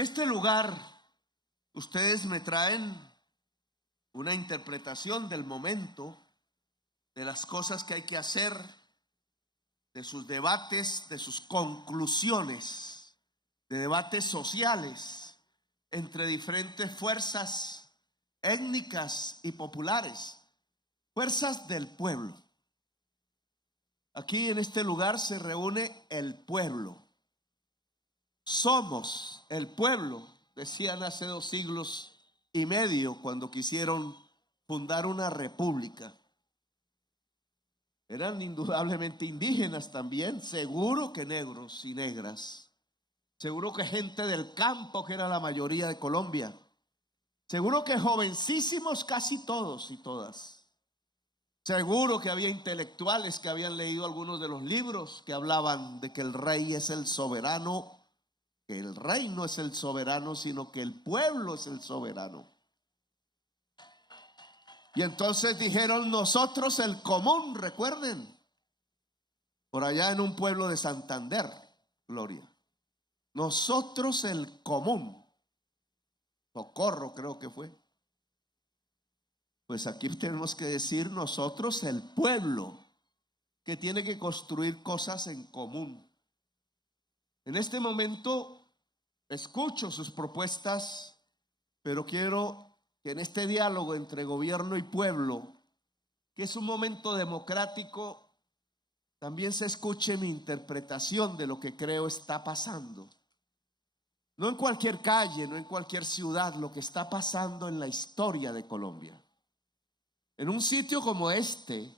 En este lugar, ustedes me traen una interpretación del momento, de las cosas que hay que hacer, de sus debates, de sus conclusiones, de debates sociales entre diferentes fuerzas étnicas y populares, fuerzas del pueblo. Aquí en este lugar se reúne el pueblo. Somos el pueblo, decían hace 2 siglos y medio cuando quisieron fundar una república. Eran indudablemente indígenas también, seguro que negros y negras, seguro que gente del campo, que era la mayoría de Colombia, seguro que jovencísimos casi todos y todas. Seguro que había intelectuales que habían leído algunos de los libros que hablaban de que el rey es el soberano, que el rey no es el soberano, sino que el pueblo es el soberano. Y entonces dijeron: nosotros el común, recuerden, por allá en un pueblo de Santander, Gloria, nosotros el común, Socorro creo que fue. Pues aquí tenemos que decir nosotros el pueblo, que tiene que construir cosas en común. En este momento escucho sus propuestas, pero quiero que en este diálogo entre gobierno y pueblo, que es un momento democrático, también se escuche mi interpretación de lo que creo está pasando. No en cualquier calle, no en cualquier ciudad, lo que está pasando en la historia de Colombia. En un sitio como este,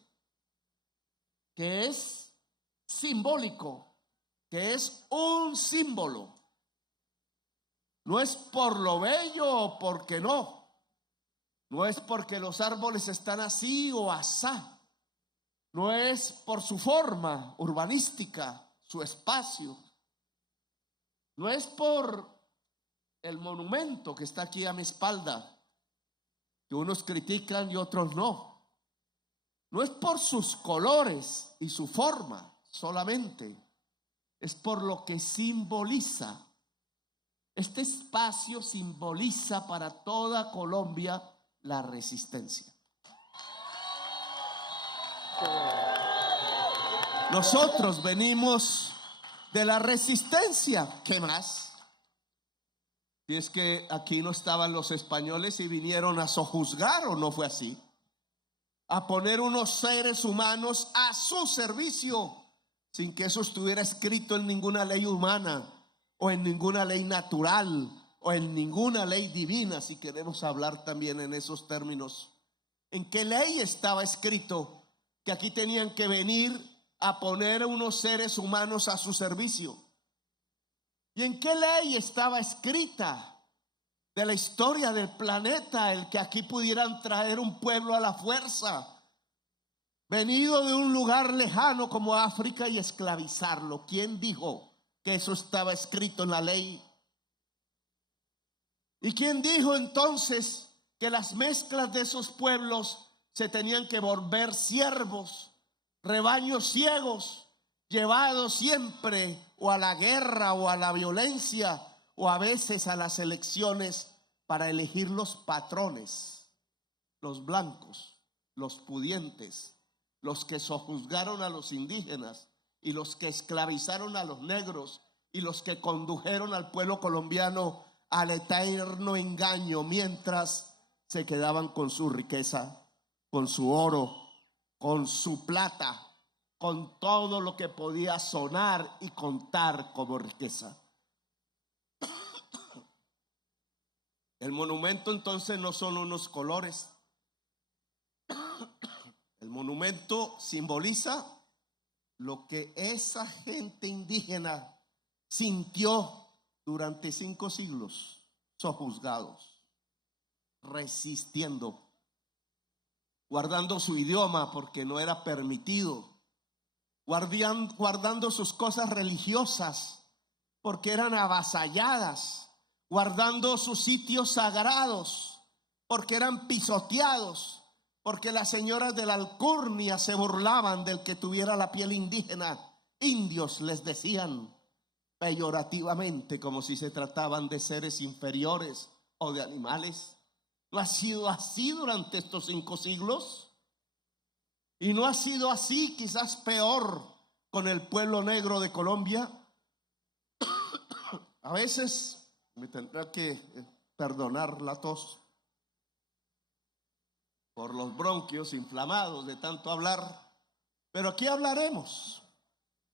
que es simbólico, que es un símbolo, no es por lo bello o porque no, no es porque los árboles están así o asá, no es por su forma urbanística, su espacio, no es por el monumento que está aquí a mi espalda, que unos critican y otros no. No es por sus colores y su forma solamente, es por lo que simboliza. Este espacio simboliza para toda Colombia la resistencia. Nosotros venimos de la resistencia. ¿Qué más? Si es que aquí no estaban los españoles y vinieron a sojuzgar, ¿o no fue así? A poner unos seres humanos a su servicio, sin que eso estuviera escrito en ninguna ley humana, o en ninguna ley natural, o en ninguna ley divina, si queremos hablar también en esos términos. ¿En qué ley estaba escrito que aquí tenían que venir a poner unos seres humanos a su servicio? ¿Y en qué ley estaba escrita de la historia del planeta el que aquí pudieran traer un pueblo a la fuerza, venido de un lugar lejano como África, y esclavizarlo? ¿Quién dijo que eso estaba escrito en la ley? ¿Y quién dijo entonces que las mezclas de esos pueblos se tenían que volver siervos, rebaños ciegos, llevados siempre o a la guerra o a la violencia o a veces a las elecciones para elegir los patrones, los blancos, los pudientes, los que sojuzgaron a los indígenas y los que esclavizaron a los negros y los que condujeron al pueblo colombiano al eterno engaño mientras se quedaban con su riqueza, con su oro, con su plata, con todo lo que podía sonar y contar como riqueza? El monumento entonces no son unos colores. El monumento simboliza lo que esa gente indígena sintió durante 5 siglos, sojuzgados, resistiendo, guardando su idioma porque no era permitido, guardando sus cosas religiosas porque eran avasalladas, guardando sus sitios sagrados porque eran pisoteados, porque las señoras de la alcurnia se burlaban del que tuviera la piel indígena. Indios les decían, peyorativamente, como si se trataban de seres inferiores o de animales. ¿No ha sido así durante estos 5 siglos? ¿Y no ha sido así, quizás peor, con el pueblo negro de Colombia? A veces me tendrá que perdonar la tos por los bronquios inflamados de tanto hablar, pero aquí hablaremos.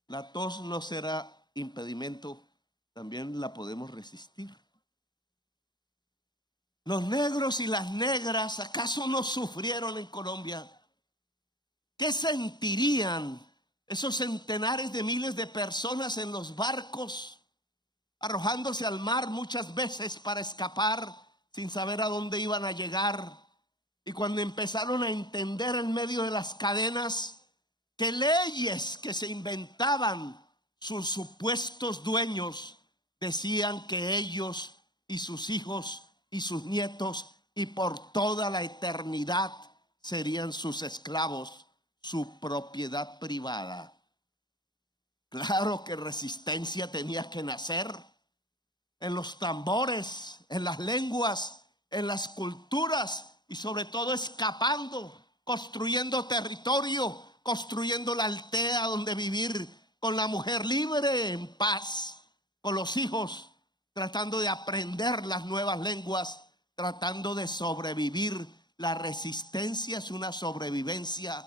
La tos no será impedimento, también la podemos resistir. Los negros y las negras, ¿acaso no sufrieron en Colombia? ¿Qué sentirían esos centenares de miles de personas en los barcos, arrojándose al mar muchas veces para escapar sin saber a dónde iban a llegar? Y cuando empezaron a entender en medio de las cadenas que leyes que se inventaban sus supuestos dueños decían que ellos y sus hijos y sus nietos y por toda la eternidad serían sus esclavos, su propiedad privada. Claro que resistencia tenía que nacer en los tambores, en las lenguas, en las culturas y sobre todo escapando, construyendo territorio, construyendo la aldea donde vivir con la mujer libre, en paz, con los hijos, tratando de aprender las nuevas lenguas, tratando de sobrevivir. La resistencia es una sobrevivencia.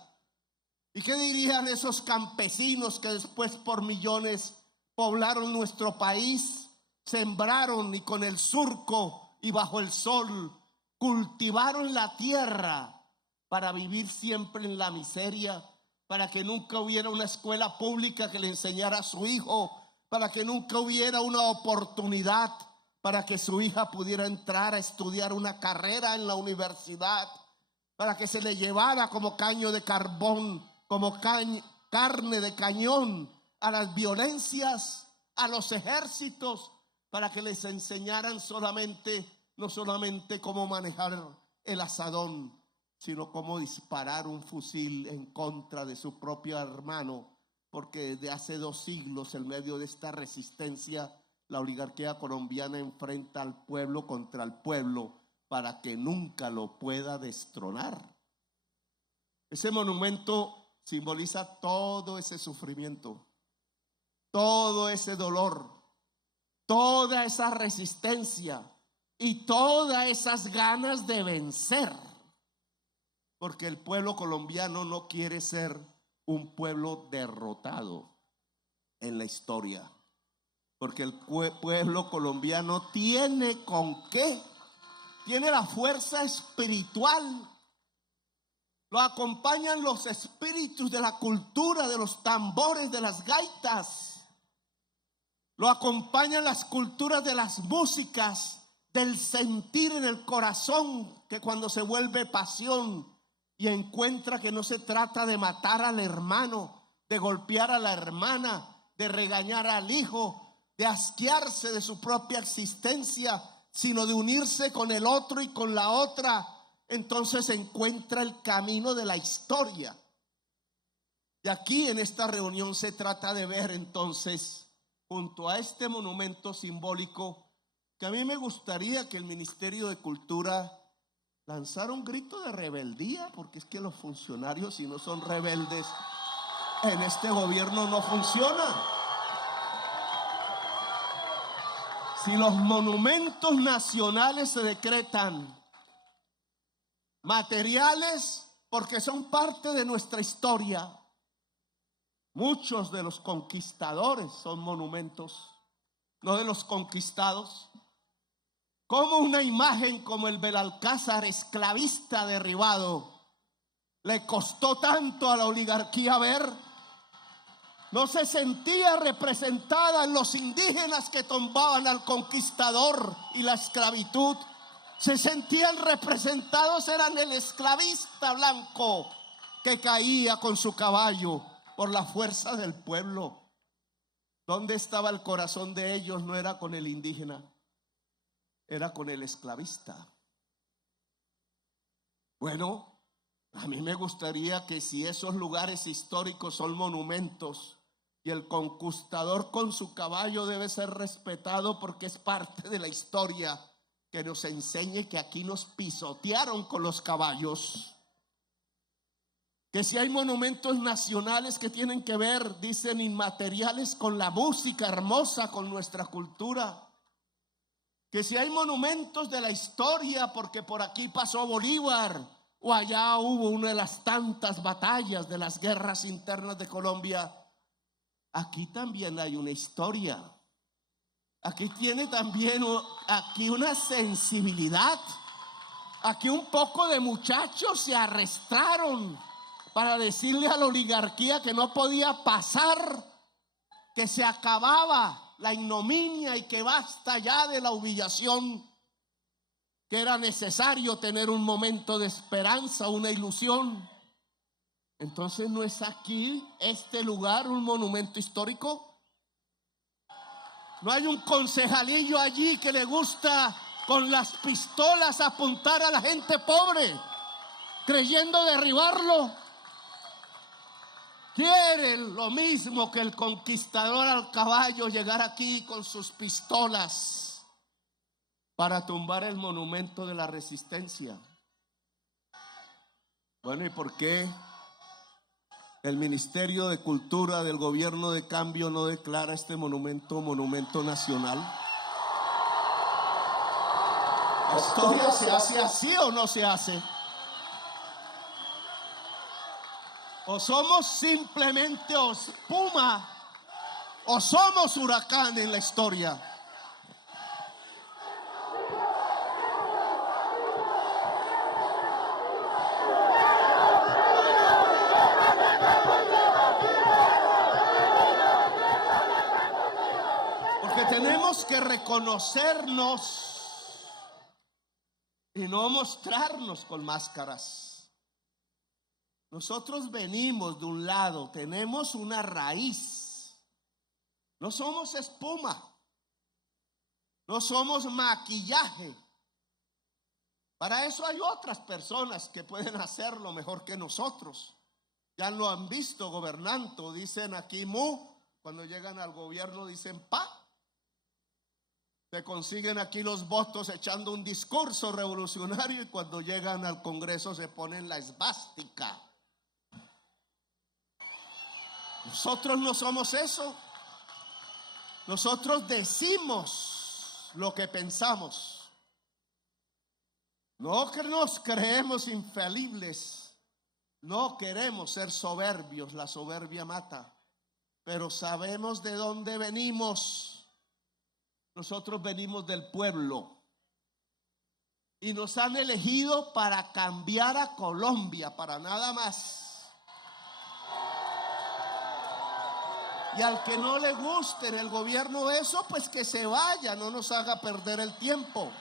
¿Y qué dirían esos campesinos que después por millones poblaron nuestro país, sembraron y con el surco y bajo el sol cultivaron la tierra para vivir siempre en la miseria, para que nunca hubiera una escuela pública que le enseñara a su hijo, para que nunca hubiera una oportunidad para que su hija pudiera entrar a estudiar una carrera en la universidad, para que se le llevara como caño de carbón, como carne de cañón a las violencias, a los ejércitos, para que les enseñaran no solamente cómo manejar el asadón, sino cómo disparar un fusil en contra de su propio hermano, porque desde hace 2 siglos, en medio de esta resistencia, la oligarquía colombiana enfrenta al pueblo contra el pueblo para que nunca lo pueda destronar. Ese monumento simboliza todo ese sufrimiento, todo ese dolor, toda esa resistencia y todas esas ganas de vencer, porque el pueblo colombiano no quiere ser un pueblo derrotado en la historia, porque el pueblo colombiano tiene con qué, tiene la fuerza espiritual. Lo acompañan los espíritus de la cultura, de los tambores, de las gaitas. Lo acompañan las culturas de las músicas, del sentir en el corazón, que cuando se vuelve pasión y encuentra que no se trata de matar al hermano, de golpear a la hermana, de regañar al hijo, de asquearse de su propia existencia, sino de unirse con el otro y con la otra, entonces encuentra el camino de la historia. Y aquí en esta reunión se trata de ver entonces, junto a este monumento simbólico, que a mí me gustaría que el Ministerio de Cultura lanzara un grito de rebeldía, porque es que los funcionarios, si no son rebeldes, en este gobierno no funciona. Si los monumentos nacionales se decretan materiales porque son parte de nuestra historia, muchos de los conquistadores son monumentos, no de los conquistados. Como una imagen como el Belalcázar esclavista derribado le costó tanto a la oligarquía ver, no se sentía representada en los indígenas que tumbaban al conquistador y la esclavitud. Se sentían representados, eran el esclavista blanco que caía con su caballo por la fuerza del pueblo. ¿Dónde estaba el corazón de ellos? No era con el indígena, era con el esclavista. Bueno, a mí me gustaría que si esos lugares históricos son monumentos, Y el conquistador con su caballo debe ser respetado porque es parte de la historia que nos enseñe que aquí nos pisotearon con los caballos. Que si hay monumentos nacionales que tienen que ver, dicen, inmateriales, con la música hermosa, con nuestra cultura. Que si hay monumentos de la historia, porque por aquí pasó Bolívar, o allá hubo una de las tantas batallas de las guerras internas de Colombia. Aquí también hay una historia. Aquí tiene también aquí una sensibilidad. Aquí un poco de muchachos se arrastraron para decirle a la oligarquía que no podía pasar, que se acababa la ignominia y que basta ya de la humillación, que era necesario tener un momento de esperanza, una ilusión. Entonces, ¿no es aquí este lugar un monumento histórico? ¿No hay un concejalillo allí que le gusta con las pistolas apuntar a la gente pobre, creyendo derribarlo? Quieren lo mismo que el conquistador al caballo, llegar aquí con sus pistolas para tumbar el monumento de la resistencia. Bueno, ¿y por qué el Ministerio de Cultura del Gobierno de Cambio no declara este monumento nacional? ¿La historia se hace así o no se hace? O somos simplemente espuma, o somos huracán en la historia. Porque tenemos que reconocernos y no mostrarnos con máscaras. Nosotros venimos de un lado, tenemos una raíz. No somos espuma, no somos maquillaje. Para eso hay otras personas que pueden hacerlo mejor que nosotros. Ya lo han visto gobernando, dicen aquí mu, cuando llegan al gobierno dicen pa. Se consiguen aquí los votos echando un discurso revolucionario y cuando llegan al Congreso se ponen la esvástica. Nosotros no somos eso. Nosotros decimos lo que pensamos. No que nos creemos infalibles. No queremos ser soberbios. La soberbia mata. Pero sabemos de dónde venimos. Nosotros venimos del pueblo. Y nos han elegido para cambiar a Colombia, para nada más. Y al que no le guste en el gobierno eso, pues que se vaya, no nos haga perder el tiempo.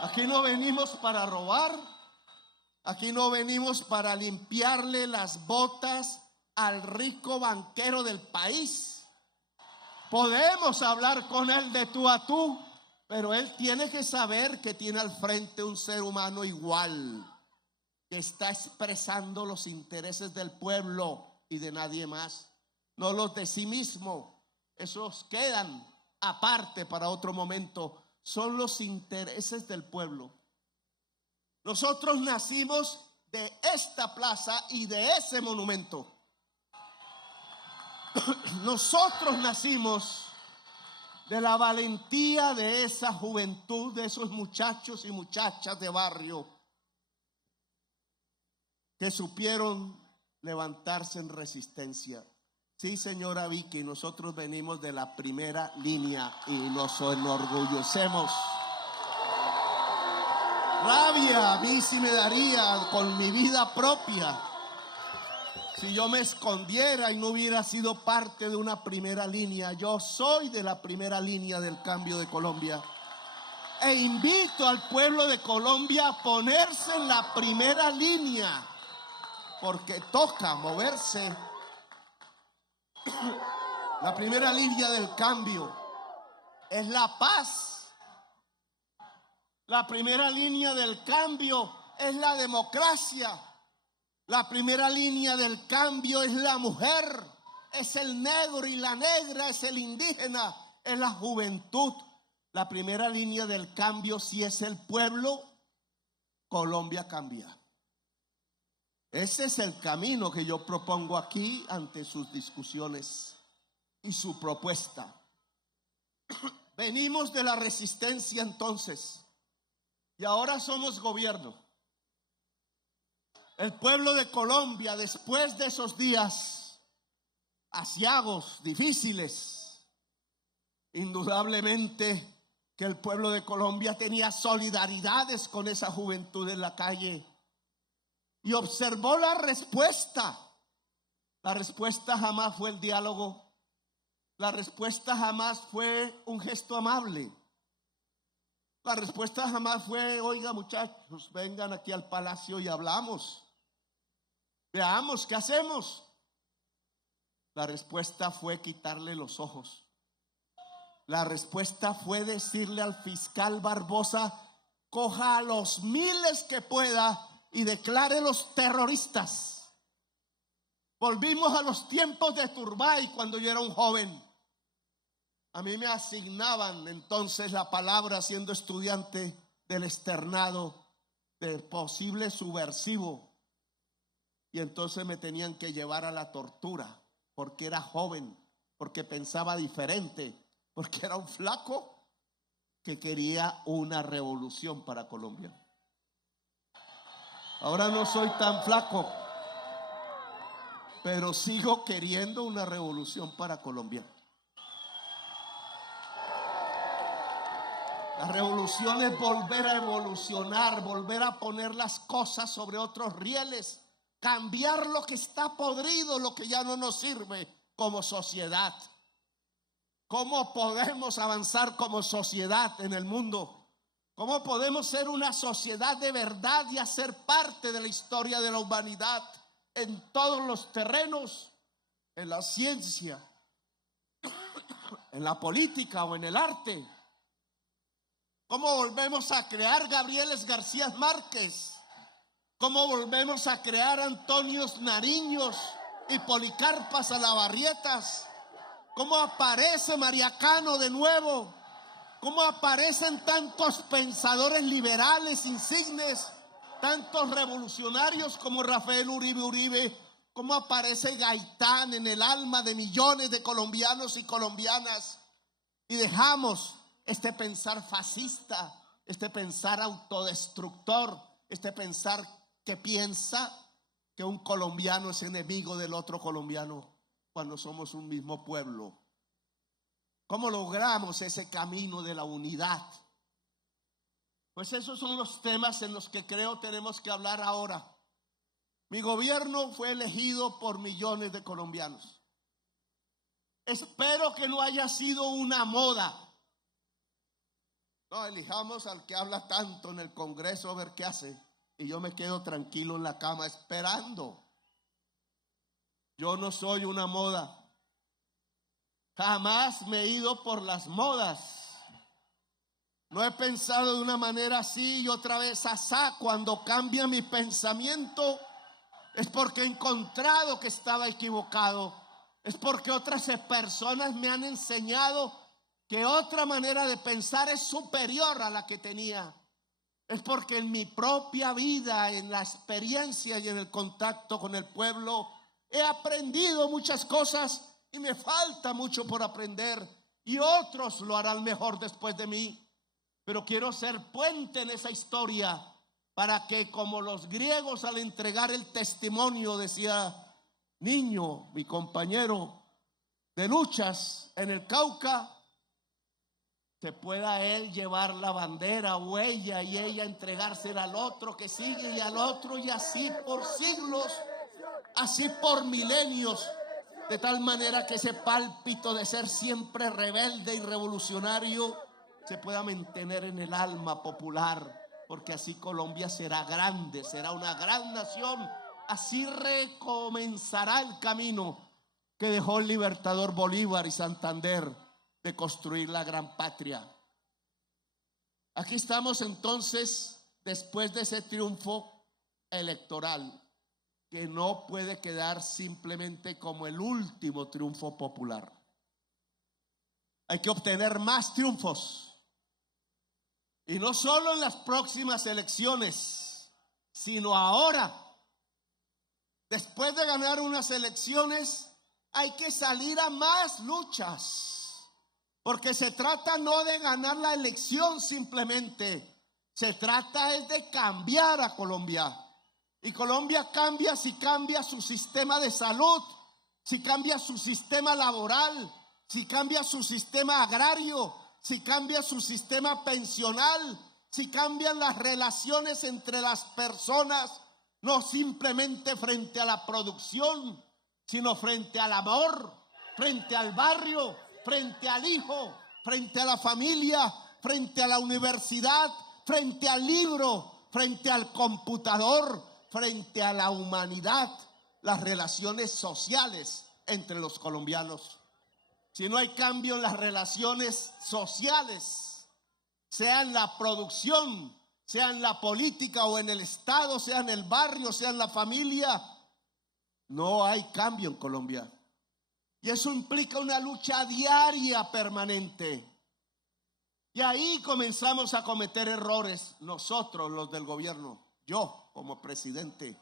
Aquí no venimos para robar, aquí no venimos para limpiarle las botas al rico banquero del país. Podemos hablar con él de tú a tú, pero él tiene que saber que tiene al frente un ser humano igual, que está expresando los intereses del pueblo y de nadie más, no los de sí mismo. Esos quedan aparte para otro momento. Son los intereses del pueblo. Nosotros nacimos de esta plaza y de ese monumento. Nosotros nacimos de la valentía de esa juventud, de esos muchachos y muchachas de barrio que supieron levantarse en resistencia. Sí, señora Vicky, nosotros venimos de la primera línea y nos enorgullecemos. Rabia a mí sí me daría con mi vida propia si yo me escondiera y no hubiera sido parte de una primera línea. Yo soy de la primera línea del cambio de Colombia e invito al pueblo de Colombia a ponerse en la primera línea, porque toca moverse. La primera línea del cambio es la paz. La primera línea del cambio es la democracia. La primera línea del cambio es la mujer, es el negro y la negra, es el indígena, es la juventud. La primera línea del cambio, si es el pueblo, Colombia cambia. Ese es el camino que yo propongo aquí ante sus discusiones y su propuesta. Venimos de la resistencia entonces y ahora somos gobierno. El pueblo de Colombia, después de esos días aciagos, difíciles, indudablemente que el pueblo de Colombia tenía solidaridades con esa juventud en la calle y observó la respuesta. La respuesta jamás fue el diálogo. La respuesta jamás fue un gesto amable. La respuesta jamás fue: oiga, muchachos, vengan aquí al palacio y hablamos. Veamos qué hacemos. La respuesta fue quitarle los ojos. La respuesta fue decirle al fiscal Barbosa: coja a los miles que pueda y declare los terroristas. Volvimos a los tiempos de Turbay cuando yo era un joven. A mí me asignaban entonces la palabra, siendo estudiante, del externado de posible subversivo. Y entonces me tenían que llevar a la tortura porque era joven, porque pensaba diferente, porque era un flaco que quería una revolución para Colombia. Ahora no soy tan flaco, pero sigo queriendo una revolución para Colombia. La revolución es volver a evolucionar, volver a poner las cosas sobre otros rieles, cambiar lo que está podrido, lo que ya no nos sirve como sociedad. ¿Cómo podemos avanzar como sociedad en el mundo? ¿Cómo podemos ser una sociedad de verdad y hacer parte de la historia de la humanidad en todos los terrenos? En la ciencia, en la política o en el arte. ¿Cómo volvemos a crear Gabrieles García Márquez? ¿Cómo volvemos a crear Antonios Nariños y Policarpas Alabarrietas? ¿Cómo aparece María Cano de nuevo? ¿Cómo aparecen tantos pensadores liberales insignes, tantos revolucionarios como Rafael Uribe Uribe? ¿Cómo aparece Gaitán en el alma de millones de colombianos y colombianas? Y dejamos este pensar fascista, este pensar autodestructor, este pensar que piensa que un colombiano es enemigo del otro colombiano cuando somos un mismo pueblo. ¿Cómo logramos ese camino de la unidad? Pues esos son los temas en los que creo tenemos que hablar ahora. Mi gobierno fue elegido por millones de colombianos. Espero que no haya sido una moda. No, elijamos al que habla tanto en el Congreso a ver qué hace. Y yo me quedo tranquilo en la cama esperando. Yo no soy una moda. Jamás me he ido por las modas. No he pensado de una manera así y otra vez asá. Cuando cambia mi pensamiento es porque he encontrado que estaba equivocado. Es porque otras personas me han enseñado que otra manera de pensar es superior a la que tenía. Es porque en mi propia vida, en la experiencia y en el contacto con el pueblo, he aprendido muchas cosas y me falta mucho por aprender. Y otros lo harán mejor después de mí. Pero quiero ser puente en esa historia para que, como los griegos al entregar el testimonio, decía Niño, mi compañero de luchas en el Cauca, se pueda él llevar la bandera o ella y ella entregársela al otro que sigue y al otro, y así por siglos, así por milenios, de tal manera que ese pálpito de ser siempre rebelde y revolucionario se pueda mantener en el alma popular, porque así Colombia será grande, será una gran nación. Así recomenzará el camino que dejó el libertador Bolívar y Santander de construir la gran patria. Aquí estamos entonces después de ese triunfo electoral. que no puede quedar simplemente como el último triunfo popular. Hay que obtener más triunfos. Y no solo en las próximas elecciones, sino ahora. Después de ganar unas elecciones, hay que salir a más luchas. Porque se trata no de ganar la elección simplemente. Se trata es de cambiar a Colombia. Y Colombia cambia si cambia su sistema de salud, si cambia su sistema laboral, si cambia su sistema agrario, si cambia su sistema pensional, si cambian las relaciones entre las personas, no simplemente frente a la producción, sino frente al amor, frente al barrio, frente al hijo, frente a la familia, frente a la universidad, frente al libro, frente al computador, frente a la humanidad, las relaciones sociales entre los colombianos. Si no hay cambio en las relaciones sociales, sea en la producción, sea en la política o en el Estado, sea en el barrio, sea en la familia, no hay cambio en Colombia. Y eso implica una lucha diaria permanente. Y ahí comenzamos a cometer errores nosotros, los del gobierno, yo como presidente.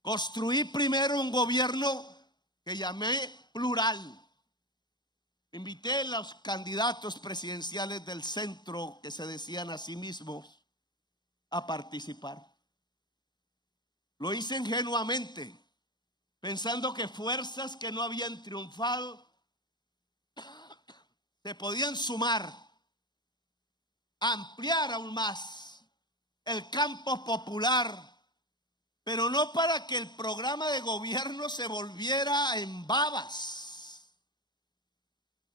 Construí primero un gobierno que llamé plural. Invité a los candidatos presidenciales del centro, que se decían a sí mismos, a participar. Lo hice ingenuamente, pensando que fuerzas que no habían triunfado se podían sumar, ampliar aún más el campo popular, pero no para que el programa de gobierno se volviera en babas,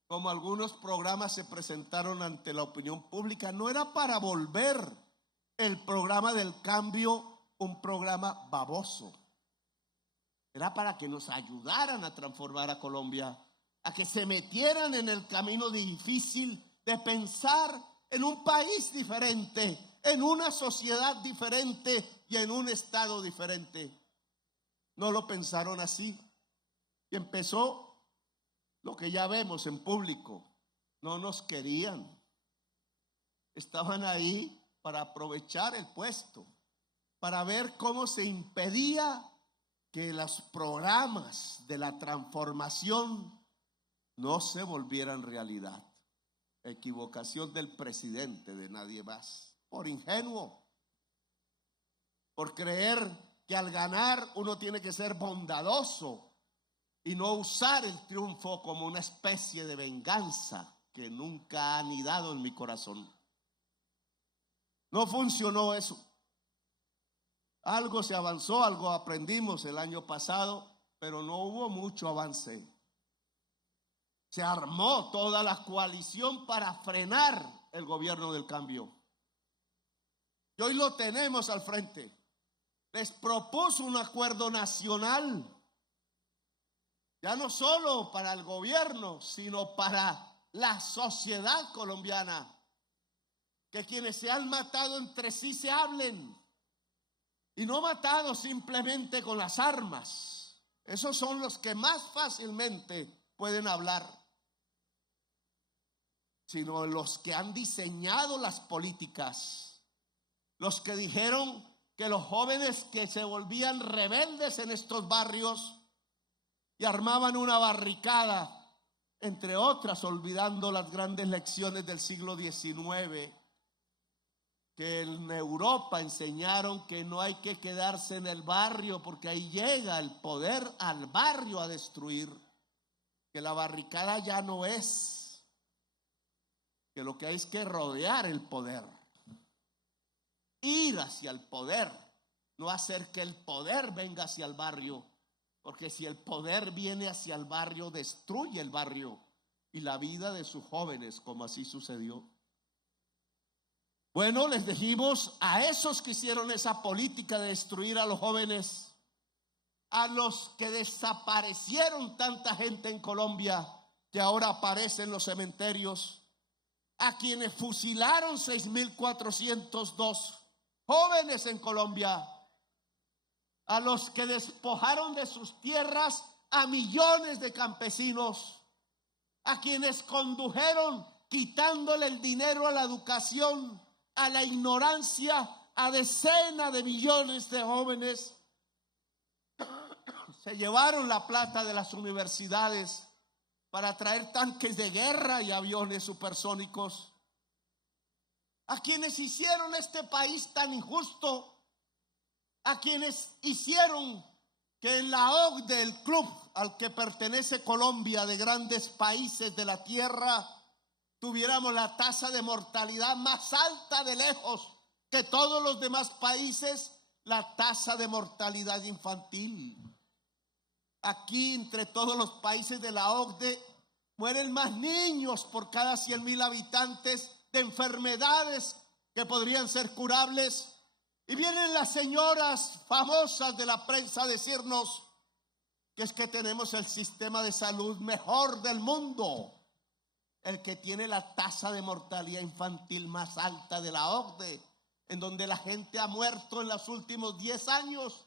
como algunos programas se presentaron ante la opinión pública. No era para volver el programa del cambio un programa baboso. Era para que nos ayudaran a transformar a Colombia, a que se metieran en el camino difícil de pensar en un país diferente, en una sociedad diferente y en un estado diferente. No lo pensaron así. Y empezó lo que ya vemos en público. No nos querían. Estaban ahí para aprovechar el puesto, para ver cómo se impedía que los programas de la transformación no se volvieran realidad. Equivocación del presidente, de nadie más. Por ingenuo, por creer que al ganar uno tiene que ser bondadoso y no usar el triunfo como una especie de venganza que nunca ha anidado en mi corazón. No funcionó eso. Algo se avanzó, algo aprendimos el año pasado, pero no hubo mucho avance. Se armó toda la coalición para frenar el gobierno del cambio. Y hoy lo tenemos al frente. Les propuso un acuerdo nacional, ya no solo para el gobierno, sino para la sociedad colombiana. Que quienes se han matado entre sí se hablen. Y no matado simplemente con las armas. Esos son los que más fácilmente pueden hablar. Sino los que han diseñado las políticas. Los que dijeron que los jóvenes que se volvían rebeldes en estos barrios y armaban una barricada, entre otras, olvidando las grandes lecciones del siglo XIX, que en Europa enseñaron que no hay que quedarse en el barrio porque ahí llega el poder al barrio a destruir, que la barricada ya no es, que lo que hay es que rodear el poder, ir hacia el poder, no hacer que el poder venga hacia el barrio, porque si el poder viene hacia el barrio, destruye el barrio y la vida de sus jóvenes, como así sucedió. Bueno, les dijimos a esos que hicieron esa política de destruir a los jóvenes, a los que desaparecieron tanta gente en Colombia, que ahora aparece en los cementerios, a quienes fusilaron 6.402 jóvenes en Colombia, a los que despojaron de sus tierras a millones de campesinos, a quienes condujeron quitándole el dinero a la educación, a la ignorancia, a decenas de millones de jóvenes. Se llevaron la plata de las universidades para traer tanques de guerra y aviones supersónicos. A quienes hicieron este país tan injusto, a quienes hicieron que en la OCDE, el club al que pertenece Colombia de grandes países de la tierra, tuviéramos la tasa de mortalidad más alta de lejos que todos los demás países, la tasa de mortalidad infantil. Aquí, entre todos los países de la OCDE, mueren más niños por cada 100,000 habitantes de enfermedades que podrían ser curables. Y vienen las señoras famosas de la prensa a decirnos que es que tenemos el sistema de salud mejor del mundo, el que tiene la tasa de mortalidad infantil más alta de la OCDE, en donde la gente ha muerto en los últimos 10 años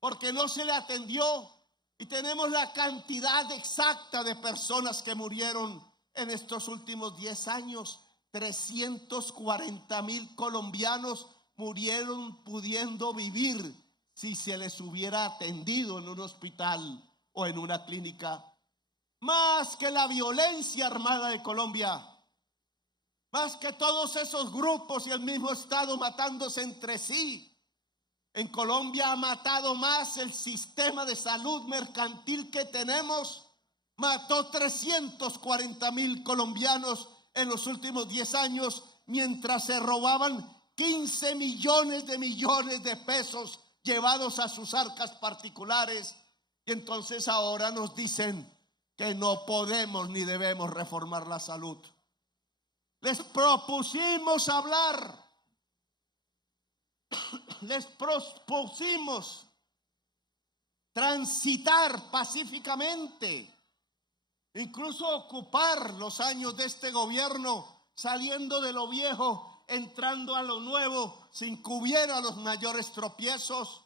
porque no se le atendió. Y tenemos la cantidad exacta de personas que murieron en estos últimos 10 años. 340,000 colombianos murieron pudiendo vivir si se les hubiera atendido en un hospital o en una clínica. Más que la violencia armada de Colombia, más que todos esos grupos y el mismo Estado matándose entre sí, en Colombia ha matado más el sistema de salud mercantil que tenemos. Mató 340,000 colombianos en los últimos 10 años, mientras se robaban 15 millones de pesos llevados a sus arcas particulares. Y entonces ahora nos dicen que no podemos ni debemos reformar la salud. Les propusimos hablar. Les propusimos transitar pacíficamente, incluso ocupar los años de este gobierno, saliendo de lo viejo, entrando a lo nuevo, sin que hubiera los mayores tropiezos,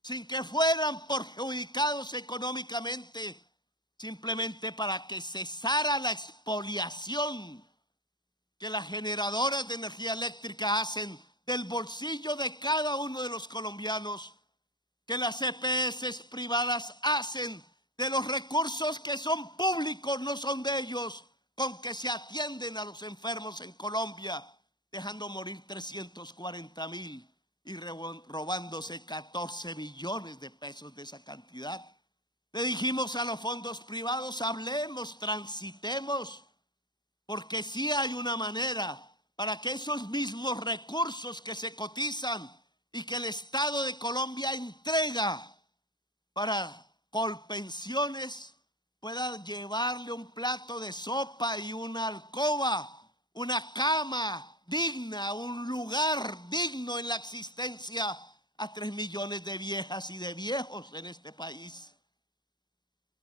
sin que fueran perjudicados económicamente, simplemente para que cesara la expoliación que las generadoras de energía eléctrica hacen del bolsillo de cada uno de los colombianos, que las EPS privadas hacen de los recursos que son públicos, no son de ellos, con que se atienden a los enfermos en Colombia, dejando morir 340,000 y robándose 14 billones de pesos de esa cantidad. Le dijimos a los fondos privados: hablemos, transitemos, porque sí hay una manera para que esos mismos recursos que se cotizan y que el Estado de Colombia entrega para Colpensiones pueda llevarle un plato de sopa y una alcoba, una cama digna, un lugar digno en la existencia a 3 millones de viejas y de viejos en este país.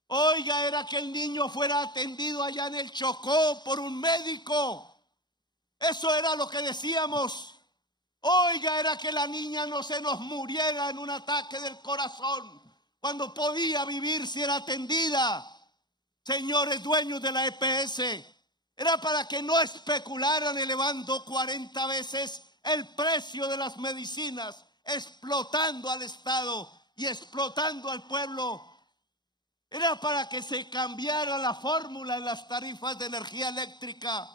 Oiga, era que el niño fuera atendido allá en el Chocó por un médico. Eso era lo que decíamos. Oiga, era que la niña no se nos muriera en un ataque del corazón cuando podía vivir si era atendida. Señores dueños de la EPS, era para que no especularan elevando 40 veces el precio de las medicinas, explotando al Estado y explotando al pueblo. Era para que se cambiara la fórmula en las tarifas de energía eléctrica,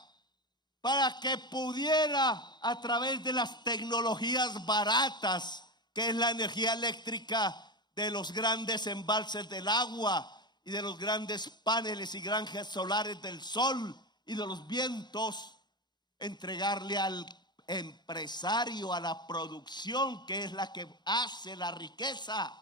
para que pudiera, a través de las tecnologías baratas, que es la energía eléctrica de los grandes embalses del agua y de los grandes paneles y granjas solares del sol y de los vientos, entregarle al empresario, a la producción, que es la que hace la riqueza,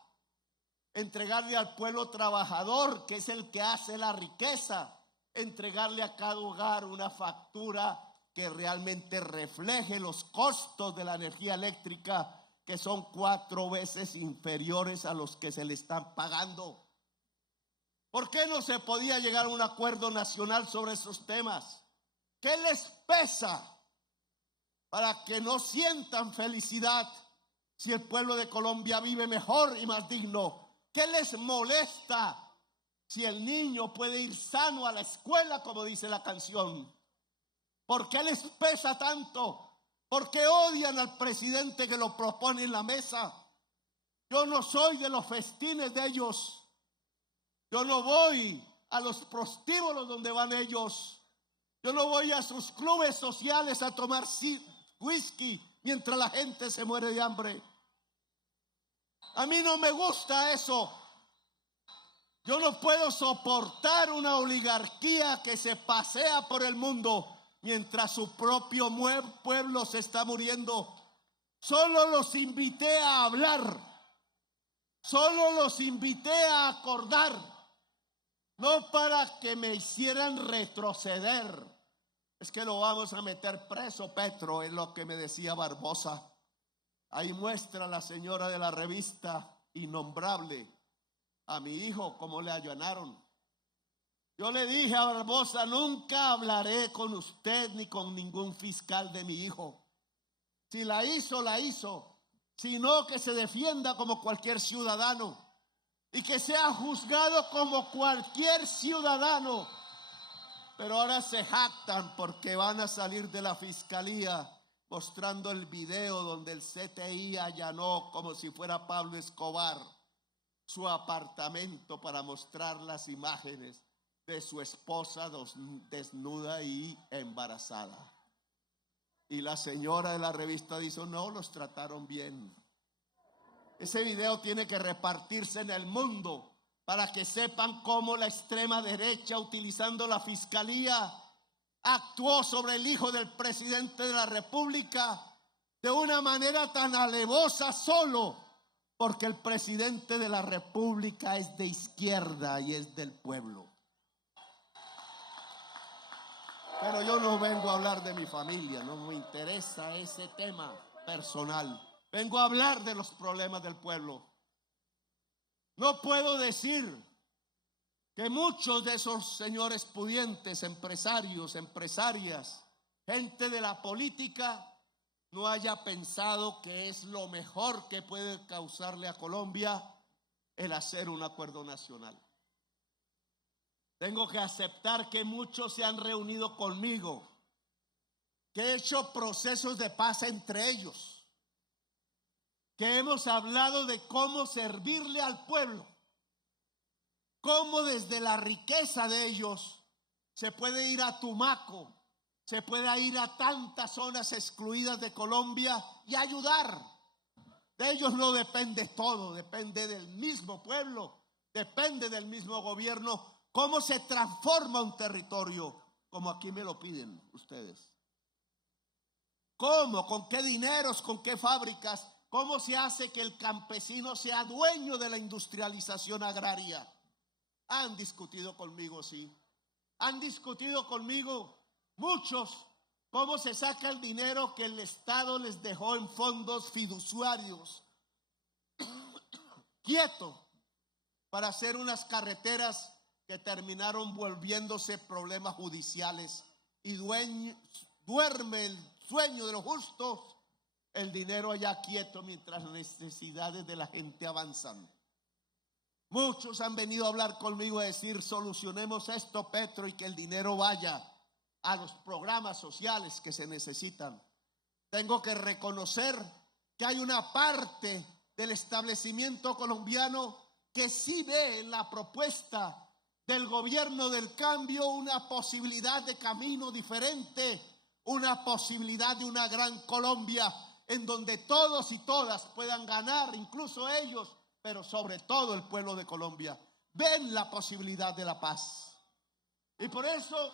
entregarle al pueblo trabajador, que es el que hace la riqueza, entregarle a cada hogar una factura que realmente refleje los costos de la energía eléctrica, que son 4 veces inferiores a los que se le están pagando. ¿Por qué no se podía llegar a un acuerdo nacional sobre esos temas? ¿Qué les pesa para que no sientan felicidad si el pueblo de Colombia vive mejor y más digno? ¿Qué les molesta si el niño puede ir sano a la escuela, como dice la canción? ¿Por qué les pesa tanto? ¿Por qué odian al presidente que lo propone en la mesa? Yo no soy de los festines de ellos. Yo no voy a los prostíbulos donde van ellos. Yo no voy a sus clubes sociales a tomar whisky mientras la gente se muere de hambre. A mí no me gusta eso. Yo no puedo soportar una oligarquía que se pasea por el mundo mientras su propio pueblo se está muriendo. Solo los invité a hablar. Solo los invité a acordar. No para que me hicieran retroceder. Es que lo vamos a meter preso, Petro, es lo que me decía Barbosa. Ahí muestra la señora de la revista Innombrable a mi hijo cómo le allanaron. Yo le dije a Barbosa: nunca hablaré con usted ni con ningún fiscal de mi hijo. Si la hizo, la hizo. Si no, que se defienda como cualquier ciudadano y que sea juzgado como cualquier ciudadano. Pero ahora se jactan porque van a salir de la fiscalía mostrando el video donde el CTI allanó, como si fuera Pablo Escobar, su apartamento para mostrar las imágenes de su esposa desnuda y embarazada. Y la señora de la revista dice: no, los trataron bien. Ese video tiene que repartirse en el mundo para que sepan cómo la extrema derecha, utilizando la fiscalía, actuó sobre el hijo del presidente de la República de una manera tan alevosa solo porque el presidente de la República es de izquierda y es del pueblo. Pero yo no vengo a hablar de mi familia, no me interesa ese tema personal. Vengo a hablar de los problemas del pueblo. No puedo decir que muchos de esos señores pudientes, empresarios, empresarias, gente de la política, no haya pensado que es lo mejor que puede causarle a Colombia el hacer un acuerdo nacional. Tengo que aceptar que muchos se han reunido conmigo, que he hecho procesos de paz entre ellos, que hemos hablado de cómo servirle al pueblo, cómo desde la riqueza de ellos se puede ir a Tumaco, se puede ir a tantas zonas excluidas de Colombia y ayudar. De ellos no depende todo, depende del mismo pueblo, depende del mismo gobierno. ¿Cómo se transforma un territorio? Como aquí me lo piden ustedes. ¿Cómo? ¿Con qué dineros? ¿Con qué fábricas? ¿Cómo se hace que el campesino sea dueño de la industrialización agraria? Han discutido conmigo, sí. Han discutido conmigo muchos cómo se saca el dinero que el Estado les dejó en fondos fiduciarios quieto para hacer unas carreteras que terminaron volviéndose problemas judiciales, y duerme el sueño de los justos, el dinero allá quieto mientras las necesidades de la gente avanzan. Muchos han venido a hablar conmigo a decir: solucionemos esto, Petro, y que el dinero vaya a los programas sociales que se necesitan. Tengo que reconocer que hay una parte del establecimiento colombiano que sí ve en la propuesta del gobierno del cambio una posibilidad de camino diferente, una posibilidad de una gran Colombia en donde todos y todas puedan ganar, incluso ellos, pero sobre todo el pueblo de Colombia. Ven la posibilidad de la paz. Y por eso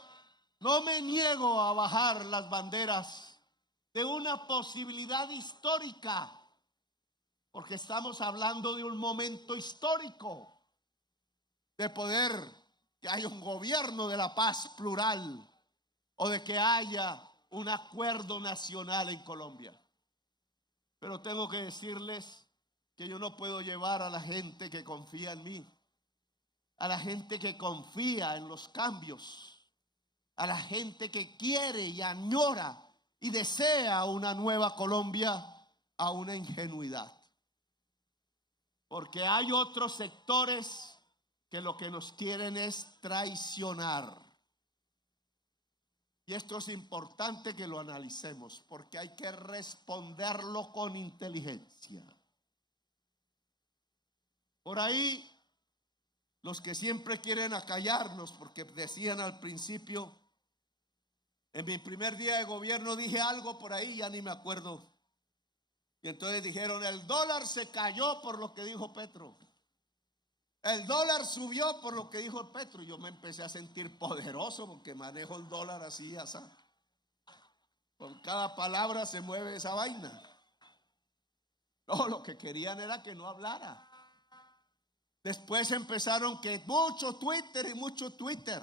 no me niego a bajar las banderas de una posibilidad histórica, porque estamos hablando de un momento histórico, de poder que haya un gobierno de la paz plural o de que haya un acuerdo nacional en Colombia. Pero tengo que decirles que yo no puedo llevar a la gente que confía en mí, a la gente que confía en los cambios, a la gente que quiere y añora y desea una nueva Colombia, a una ingenuidad. Porque hay otros sectores que lo que nos quieren es traicionar. Y esto es importante que lo analicemos, porque hay que responderlo con inteligencia. Por ahí, los que siempre quieren acallarnos, porque decían al principio, en mi primer día de gobierno dije algo por ahí, ya ni me acuerdo. Y entonces dijeron, el dólar se cayó por lo que dijo Petro. El dólar subió por lo que dijo Petro. Y yo me empecé a sentir poderoso porque manejo el dólar así, así. Con cada palabra se mueve esa vaina. No, lo que querían era que no hablara. Después empezaron que mucho Twitter y mucho Twitter.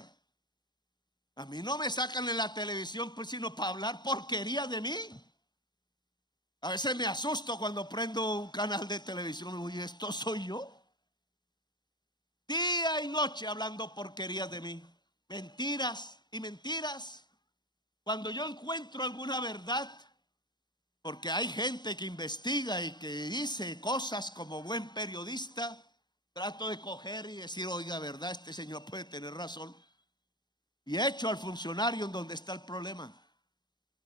A mí no me sacan en la televisión pues, sino para hablar porquería de mí. A veces me asusto cuando prendo un canal de televisión. Uy, ¿esto soy yo? Día y noche hablando porquerías de mí. Mentiras y mentiras. Cuando yo encuentro alguna verdad, porque hay gente que investiga y que dice cosas como buen periodista, trato de coger y decir, oiga, verdad, este señor puede tener razón. Y echo al funcionario en donde está el problema.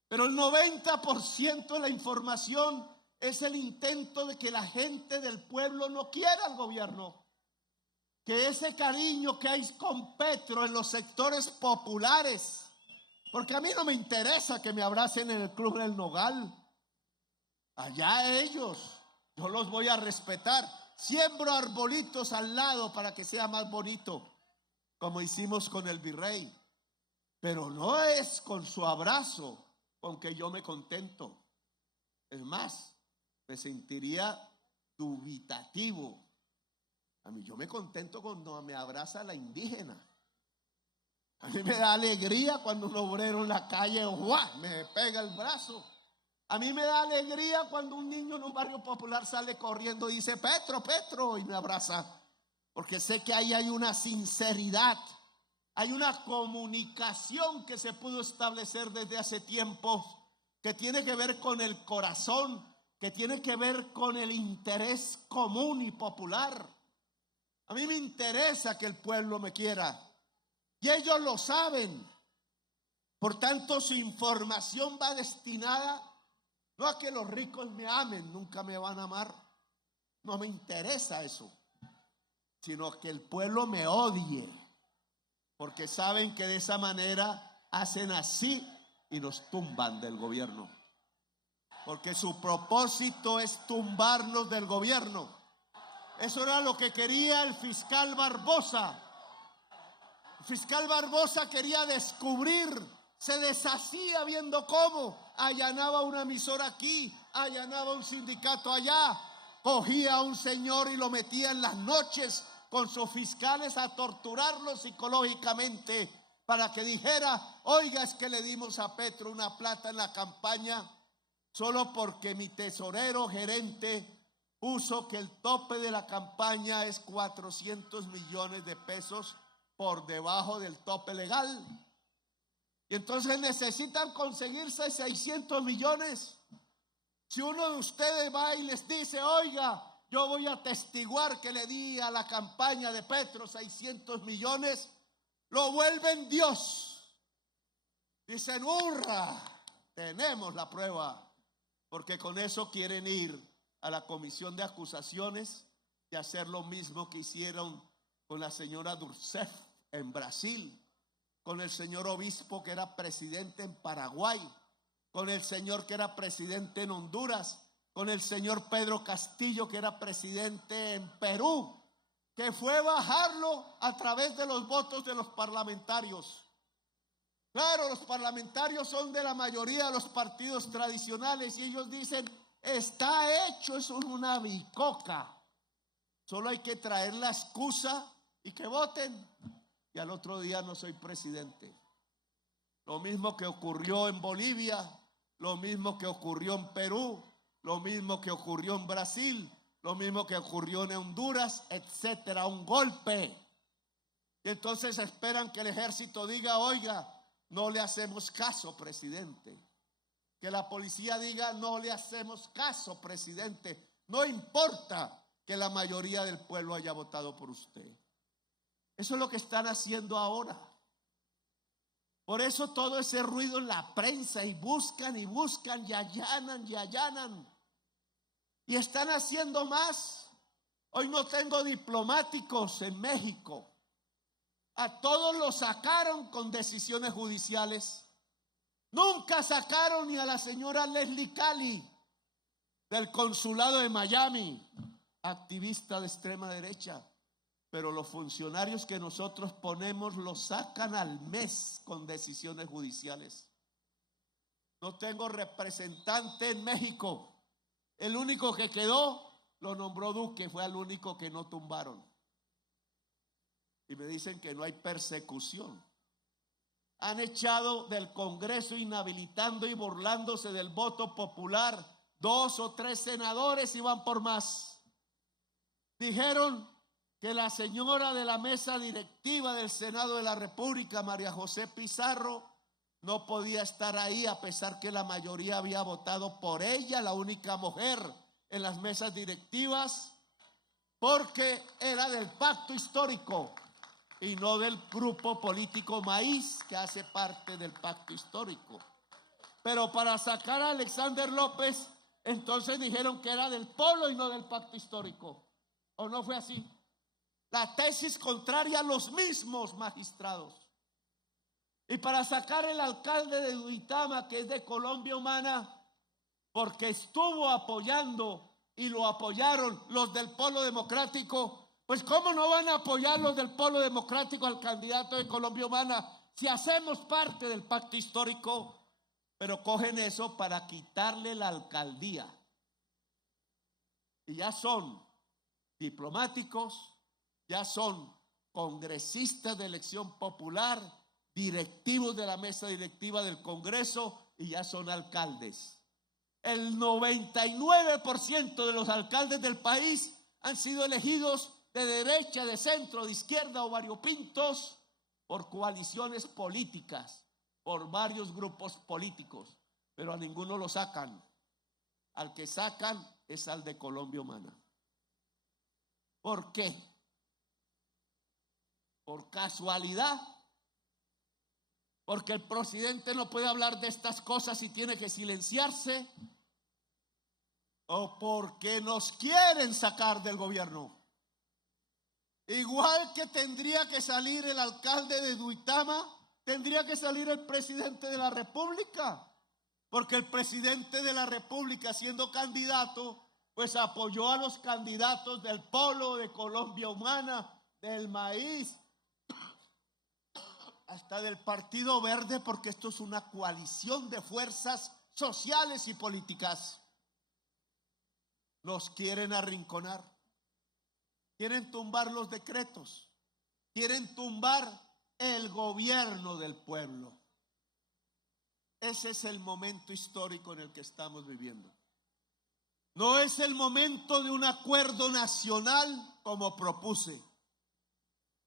Pero el 90% de la información es el intento de que la gente del pueblo no quiera al gobierno. Que ese cariño que hay con Petro en los sectores populares, porque a mí no me interesa que me abracen en el Club del Nogal. Allá ellos, yo los voy a respetar. Siembro arbolitos al lado para que sea más bonito, como hicimos con el virrey. Pero no es con su abrazo con que yo me contento. Es más, me sentiría dubitativo. A mí yo me contento cuando me abraza la indígena. A mí me da alegría cuando un obrero en la calle me pega el brazo. A mí me da alegría cuando un niño en un barrio popular sale corriendo y dice Petro, Petro, y me abraza. Porque sé que ahí hay una sinceridad, hay una comunicación que se pudo establecer desde hace tiempo, que tiene que ver con el corazón, que tiene que ver con el interés común y popular. A mí me interesa que el pueblo me quiera y ellos lo saben. Por tanto, su información va destinada no a que los ricos me amen, nunca me van a amar. No me interesa eso, sino que el pueblo me odie, porque saben que de esa manera hacen así y nos tumban del gobierno. Porque su propósito es tumbarnos del gobierno. Eso era lo que quería el fiscal Barbosa. El fiscal Barbosa quería descubrir, se deshacía viendo cómo allanaba una emisora aquí, allanaba un sindicato allá, cogía a un señor y lo metía en las noches con sus fiscales a torturarlo psicológicamente para que dijera, oiga, es que le dimos a Petro una plata en la campaña solo porque mi tesorero gerente puso que el tope de la campaña es 400 millones de pesos por debajo del tope legal. Y entonces necesitan conseguirse 600 millones. Si uno de ustedes va y les dice, oiga, yo voy a atestiguar que le di a la campaña de Petro 600 millones, lo vuelven Dios. Dicen, hurra, tenemos la prueba. Porque con eso quieren ir a la comisión de acusaciones y hacer lo mismo que hicieron con la señora Durcef en Brasil, con el señor obispo que era presidente en Paraguay, con el señor que era presidente en Honduras, con el señor Pedro Castillo que era presidente en Perú, que fue bajarlo a través de los votos de los parlamentarios. Claro, los parlamentarios son de la mayoría de los partidos tradicionales y ellos dicen, está hecho, eso es una bicoca. Solo hay que traer la excusa y que voten. Y al otro día no soy presidente. Lo mismo que ocurrió en Bolivia, lo mismo que ocurrió en Perú, lo mismo que ocurrió en Brasil, lo mismo que ocurrió en Honduras, etcétera. Un golpe. Y entonces esperan que el ejército diga, oiga, no le hacemos caso, presidente. Que la policía diga, no le hacemos caso, presidente. No importa que la mayoría del pueblo haya votado por usted. Eso es lo que están haciendo ahora. Por eso todo ese ruido en la prensa, y buscan y buscan y allanan y allanan. Y están haciendo más. Hoy no tengo diplomáticos en México. A todos los sacaron con decisiones judiciales. Nunca sacaron ni a la señora Leslie Cali del consulado de Miami, activista de extrema derecha. Pero los funcionarios que nosotros ponemos los sacan al mes con decisiones judiciales. No tengo representante en México. El único que quedó lo nombró Duque, fue el único que no tumbaron. Y me dicen que no hay persecución. Han echado del Congreso, inhabilitando y burlándose del voto popular 2 o 3 senadores y van por más. Dijeron que la señora de la mesa directiva del Senado de la República, María José Pizarro, no podía estar ahí a pesar que la mayoría había votado por ella, la única mujer en las mesas directivas, porque era del pacto histórico y no del grupo político Maíz, que hace parte del pacto histórico. Pero para sacar a Alexander López, entonces dijeron que era del Polo y no del pacto histórico. ¿O no fue así? La tesis contraria a los mismos magistrados. Y para sacar el alcalde de Duitama, que es de Colombia Humana, porque estuvo apoyando y lo apoyaron los del Polo Democrático, pues ¿cómo no van a apoyar los del Polo Democrático al candidato de Colombia Humana si hacemos parte del pacto histórico? Pero cogen eso para quitarle la alcaldía. Y ya son diplomáticos, ya son congresistas de elección popular, directivos de la mesa directiva del Congreso y ya son alcaldes. El 99% de los alcaldes del país han sido elegidos de derecha, de centro, de izquierda o variopintos por coaliciones políticas, por varios grupos políticos, pero a ninguno lo sacan. Al que sacan es al de Colombia Humana. ¿Por qué? ¿Por casualidad? Porque el presidente no puede hablar de estas cosas y tiene que silenciarse, o porque nos quieren sacar del gobierno. Igual que tendría que salir el alcalde de Duitama, tendría que salir el presidente de la República, porque el presidente de la República, siendo candidato, pues apoyó a los candidatos del Polo, de Colombia Humana, del Maíz, hasta del Partido Verde, porque esto es una coalición de fuerzas sociales y políticas. Nos quieren arrinconar, quieren tumbar los decretos, quieren tumbar el gobierno del pueblo. Ese es el momento histórico en el que estamos viviendo. No es el momento de un acuerdo nacional como propuse.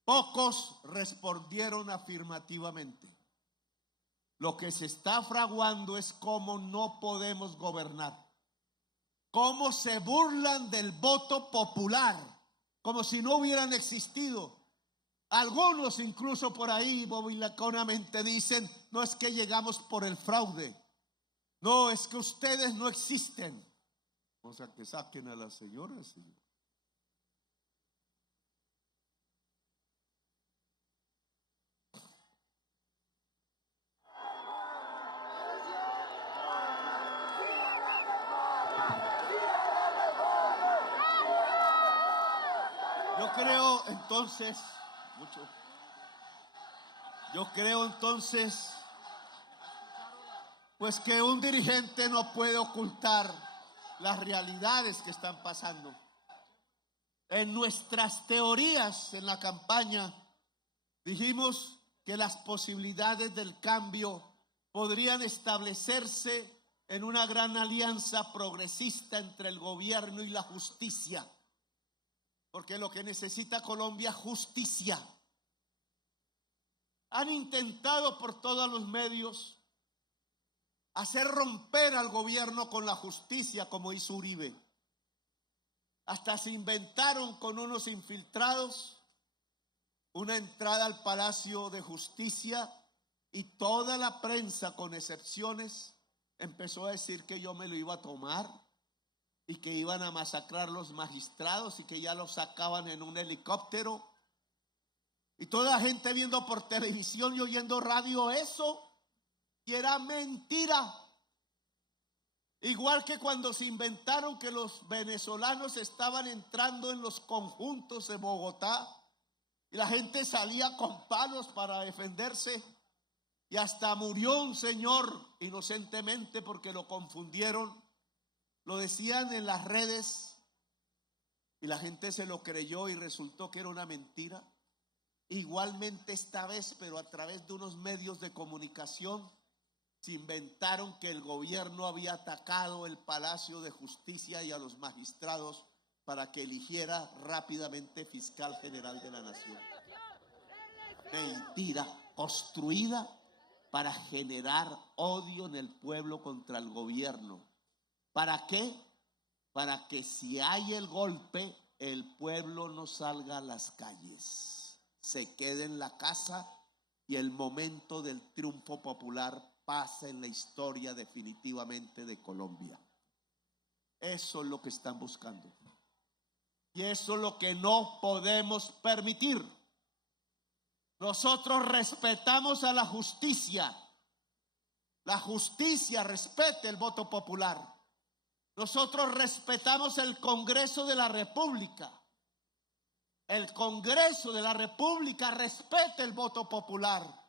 Pocos respondieron afirmativamente. Lo que se está fraguando es cómo no podemos gobernar. Cómo se burlan del voto popular, como si no hubieran existido. Algunos incluso por ahí bobilaconamente dicen, no es que llegamos por el fraude, no, es que ustedes no existen. O sea, que saquen a las señoras, señor. Yo creo entonces, pues que un dirigente no puede ocultar las realidades que están pasando. En nuestras teorías en la campaña dijimos que las posibilidades del cambio podrían establecerse en una gran alianza progresista entre el gobierno y la justicia. Porque lo que necesita Colombia es justicia. Han intentado por todos los medios hacer romper al gobierno con la justicia, como hizo Uribe. Hasta se inventaron con unos infiltrados una entrada al Palacio de Justicia y toda la prensa, con excepciones, empezó a decir que yo me lo iba a tomar y que iban a masacrar los magistrados y que ya los sacaban en un helicóptero. Y toda la gente viendo por televisión y oyendo radio eso, y era mentira. Igual que cuando se inventaron que los venezolanos estaban entrando en los conjuntos de Bogotá y la gente salía con palos para defenderse, y hasta murió un señor inocentemente porque lo confundieron. Lo decían en las redes y la gente se lo creyó y resultó que era una mentira. Igualmente esta vez, pero a través de unos medios de comunicación, se inventaron que el gobierno había atacado el Palacio de Justicia y a los magistrados para que eligiera rápidamente fiscal general de la nación. Mentira construida para generar odio en el pueblo contra el gobierno. ¿Para qué? Para que si hay el golpe, el pueblo no salga a las calles, se quede en la casa y el momento del triunfo popular pasa en la historia definitivamente de Colombia. Eso es lo que están buscando. Y eso es lo que no podemos permitir. Nosotros respetamos a la justicia. La justicia respeta el voto popular. Nosotros respetamos el Congreso de la República. El Congreso de la República respeta el voto popular.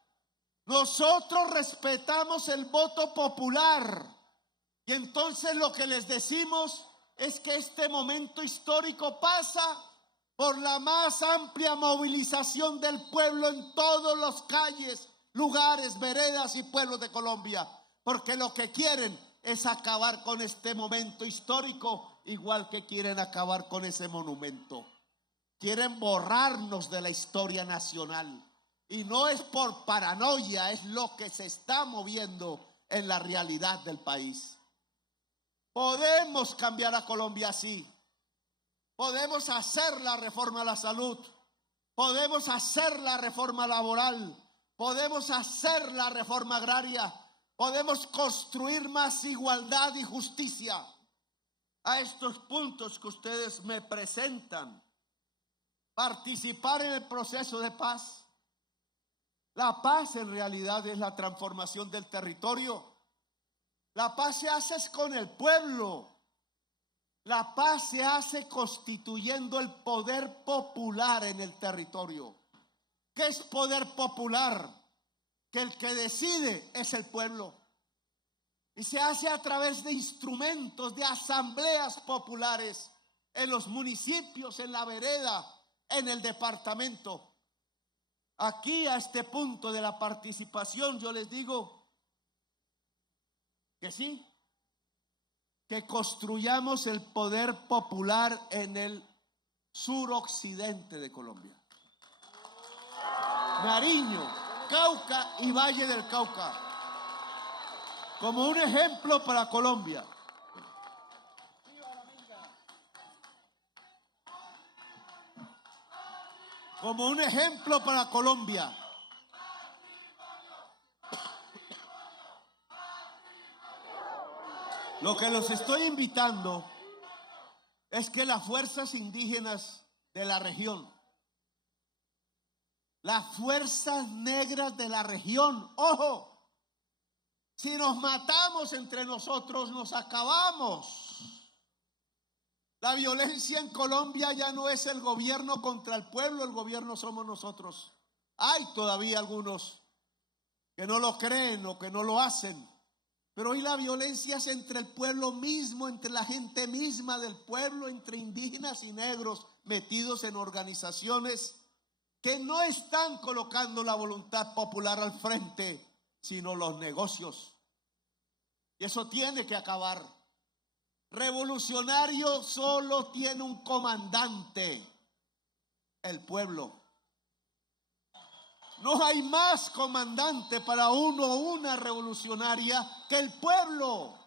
Nosotros respetamos el voto popular. Y entonces lo que les decimos es que este momento histórico pasa por la más amplia movilización del pueblo en todas las calles, lugares, veredas y pueblos de Colombia, porque lo que quieren es acabar con este momento histórico, igual que quieren acabar con ese monumento. Quieren borrarnos de la historia nacional, y no es por paranoia, es lo que se está moviendo en la realidad del país. Podemos cambiar a Colombia así. Podemos hacer la reforma a la salud, podemos hacer la reforma laboral, podemos hacer la reforma agraria, podemos construir más igualdad y justicia. A estos puntos que ustedes me presentan, participar en el proceso de paz. La paz en realidad es la transformación del territorio. La paz se hace con el pueblo. La paz se hace constituyendo el poder popular en el territorio. ¿Qué es poder popular? Que el que decide es el pueblo. Y se hace a través de instrumentos, de asambleas populares en los municipios, en la vereda, en el departamento. Aquí, a este punto de la participación, yo les digo que sí, que construyamos el poder popular en el suroccidente de Colombia. Nariño, Cauca y Valle del Cauca, como un ejemplo para Colombia. Como un ejemplo para Colombia. Lo que los estoy invitando es que las fuerzas indígenas de la región, las fuerzas negras de la región, ojo, si nos matamos entre nosotros nos acabamos. La violencia en Colombia ya no es el gobierno contra el pueblo, el gobierno somos nosotros. Hay todavía algunos que no lo creen o que no lo hacen. Pero hoy la violencia es entre el pueblo mismo, entre la gente misma del pueblo, entre indígenas y negros metidos en organizaciones que no están colocando la voluntad popular al frente, sino los negocios. Y eso tiene que acabar. Revolucionario solo tiene un comandante, el pueblo. No hay más comandante para uno o una revolucionaria que el pueblo.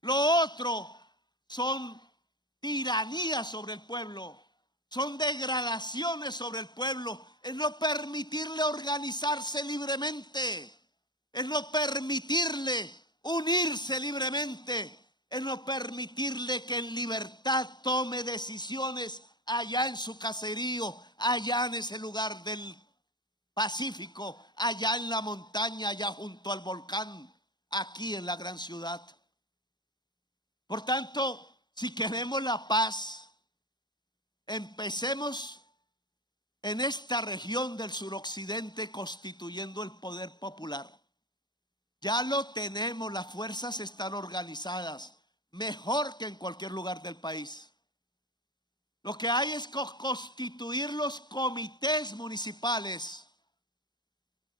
Lo otro son tiranías sobre el pueblo, son degradaciones sobre el pueblo, es no permitirle organizarse libremente, es no permitirle unirse libremente, es no permitirle que en libertad tome decisiones allá en su caserío, allá en ese lugar del Pacífico, allá en la montaña, allá junto al volcán, aquí en la gran ciudad. Por tanto, si queremos la paz, empecemos en esta región del suroccidente constituyendo el poder popular. Ya lo tenemos, las fuerzas están organizadas, mejor que en cualquier lugar del país. Lo que hay es constituir los comités municipales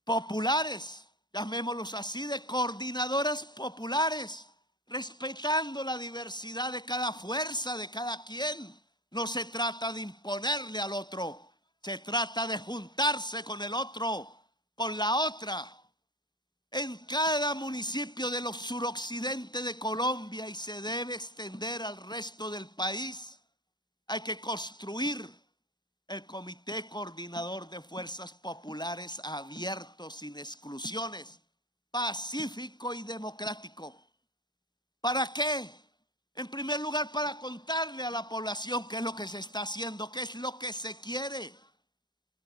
populares, llamémoslos así, de coordinadoras populares, respetando la diversidad de cada fuerza, de cada quien. No se trata de imponerle al otro, se trata de juntarse con el otro, con la otra. En cada municipio de los suroccidentes de Colombia, y se debe extender al resto del país, hay que construir el comité coordinador de fuerzas populares abierto, sin exclusiones, pacífico y democrático. ¿Para qué? En primer lugar, para contarle a la población qué es lo que se está haciendo, qué es lo que se quiere.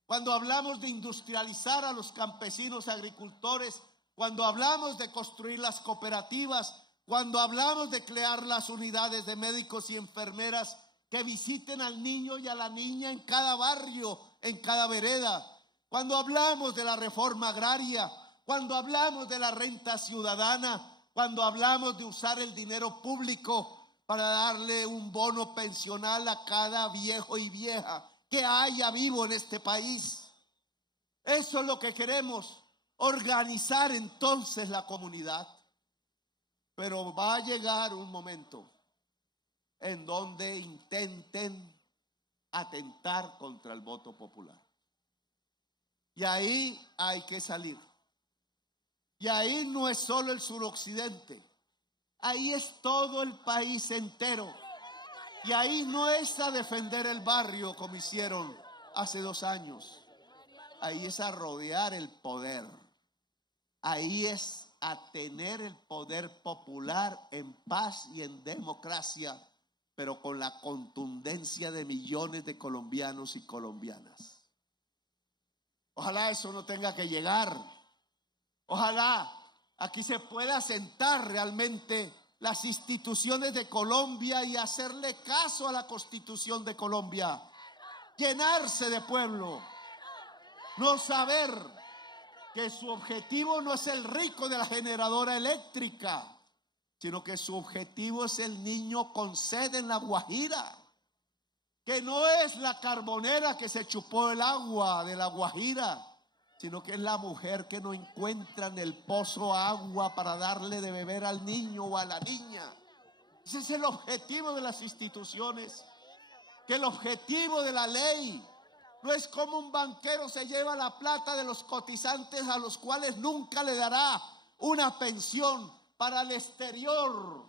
Cuando hablamos de industrializar a los campesinos agricultores, cuando hablamos de construir las cooperativas, cuando hablamos de crear las unidades de médicos y enfermeras que visiten al niño y a la niña en cada barrio, en cada vereda, cuando hablamos de la reforma agraria, cuando hablamos de la renta ciudadana, cuando hablamos de usar el dinero público para darle un bono pensional a cada viejo y vieja que haya vivo en este país. Eso es lo que queremos, organizar entonces la comunidad. Pero va a llegar un momento en donde intenten atentar contra el voto popular. Y ahí hay que salir. Y ahí no es solo el suroccidente, ahí es todo el país entero. Y ahí no es a defender el barrio como hicieron hace 2 años. Ahí es a rodear el poder. Ahí es a tener el poder popular en paz y en democracia, pero con la contundencia de millones de colombianos y colombianas. Ojalá eso no tenga que llegar. Ojalá aquí se pueda sentar realmente las instituciones de Colombia y hacerle caso a la Constitución de Colombia. Llenarse de pueblo. No saber que su objetivo no es el rico de la generadora eléctrica, sino que su objetivo es el niño con sed en la Guajira, que no es la carbonera que se chupó el agua de la Guajira, sino que es la mujer que no encuentra en el pozo agua para darle de beber al niño o a la niña. Ese es el objetivo de las instituciones, que el objetivo de la ley no es como un banquero se lleva la plata de los cotizantes a los cuales nunca le dará una pensión para el exterior,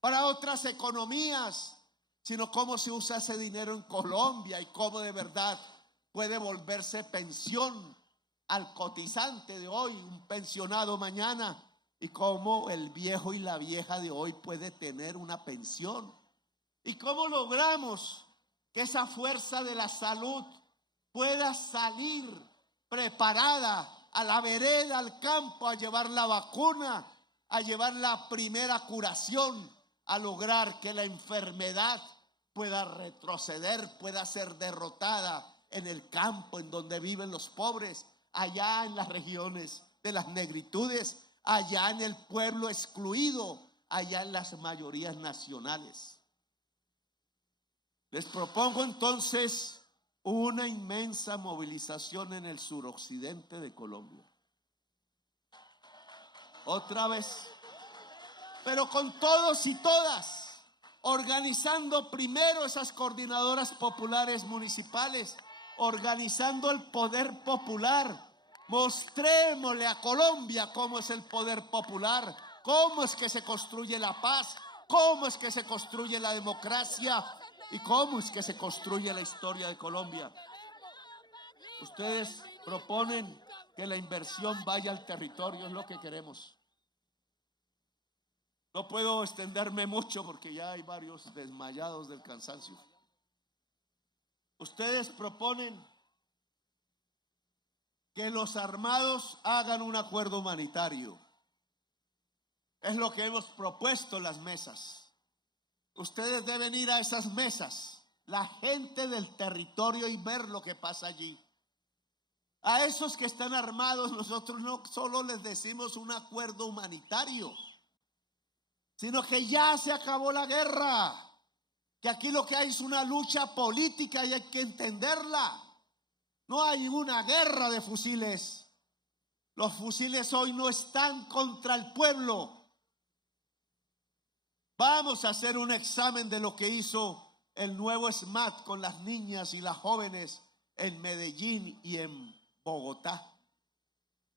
para otras economías, sino cómo se usa ese dinero en Colombia y cómo de verdad puede volverse pensión al cotizante de hoy, un pensionado mañana, y cómo el viejo y la vieja de hoy puede tener una pensión. Y cómo logramos que esa fuerza de la salud pueda salir preparada a la vereda, al campo, a llevar la vacuna, a llevar la primera curación, a lograr que la enfermedad pueda retroceder, pueda ser derrotada en el campo en donde viven los pobres, allá en las regiones de las negritudes, allá en el pueblo excluido, allá en las mayorías nacionales. Les propongo entonces una inmensa movilización en el suroccidente de Colombia. Otra vez, pero con todos y todas, organizando primero esas coordinadoras populares municipales, organizando el poder popular. Mostrémosle a Colombia cómo es el poder popular, cómo es que se construye la paz, cómo es que se construye la democracia y cómo es que se construye la historia de Colombia. Ustedes proponen que la inversión vaya al territorio, es lo que queremos. No puedo extenderme mucho porque ya hay varios desmayados del cansancio. Ustedes proponen que los armados hagan un acuerdo humanitario. Es lo que hemos propuesto en las mesas. Ustedes deben ir a esas mesas, la gente del territorio, y ver lo que pasa allí. A esos que están armados nosotros no solo les decimos un acuerdo humanitario, sino que ya se acabó la guerra, que aquí lo que hay es una lucha política y hay que entenderla. No hay una guerra de fusiles. Los fusiles hoy no están contra el pueblo. Vamos a hacer un examen de lo que hizo el nuevo SMAT con las niñas y las jóvenes en Medellín y en Bogotá.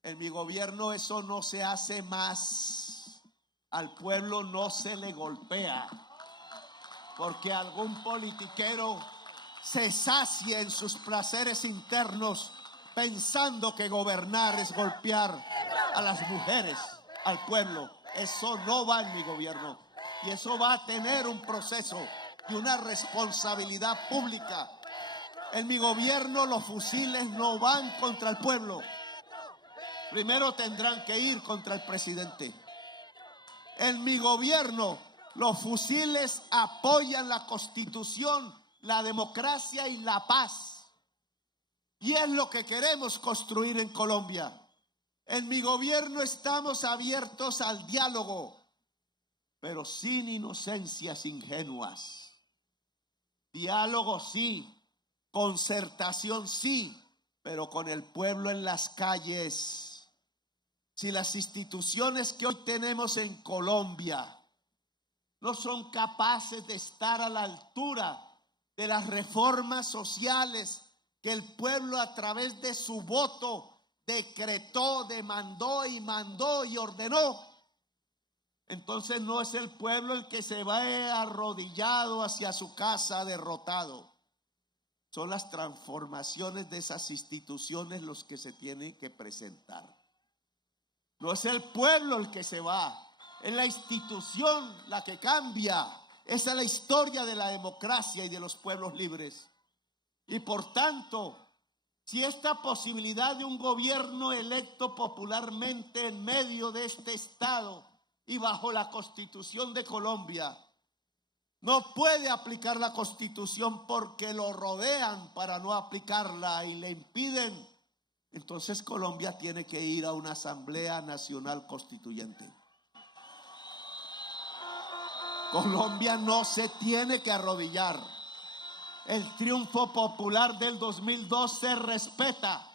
En mi gobierno eso no se hace más. Al pueblo no se le golpea, porque algún politiquero se sacia en sus placeres internos pensando que gobernar es golpear a las mujeres, al pueblo. Eso no va en mi gobierno, y eso va a tener un proceso y una responsabilidad pública. En mi gobierno los fusiles no van contra el pueblo. Primero tendrán que ir contra el presidente. En mi gobierno los fusiles apoyan la Constitución, la democracia y la paz. Y es lo que queremos construir en Colombia. En mi gobierno estamos abiertos al diálogo, pero sin inocencias ingenuas. Diálogo sí, concertación sí, pero con el pueblo en las calles. Si las instituciones que hoy tenemos en Colombia no son capaces de estar a la altura de las reformas sociales que el pueblo a través de su voto decretó, demandó y mandó y ordenó, entonces no es el pueblo el que se va arrodillado hacia su casa derrotado. Son las transformaciones de esas instituciones los que se tienen que presentar. No es el pueblo el que se va, es la institución la que cambia. Esa es la historia de la democracia y de los pueblos libres. Y por tanto, si esta posibilidad de un gobierno electo popularmente en medio de este estado y bajo la Constitución de Colombia no puede aplicar la Constitución porque lo rodean para no aplicarla y le impiden, entonces Colombia tiene que ir a una Asamblea Nacional Constituyente. Colombia no se tiene que arrodillar. El triunfo popular del 2002 se respeta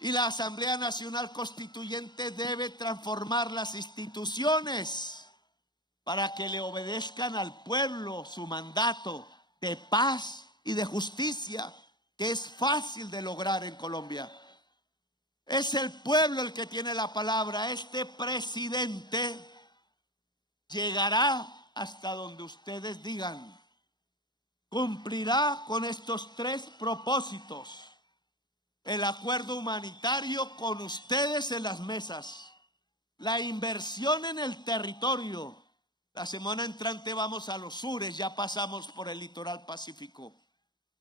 y la Asamblea Nacional Constituyente debe transformar las instituciones para que le obedezcan al pueblo su mandato de paz y de justicia, que es fácil de lograr en Colombia. Es el pueblo el que tiene la palabra. Este presidente llegará hasta donde ustedes digan. Cumplirá con estos tres propósitos: el acuerdo humanitario con ustedes en las mesas, la inversión en el territorio. La semana entrante vamos a los sures, ya pasamos por el litoral pacífico.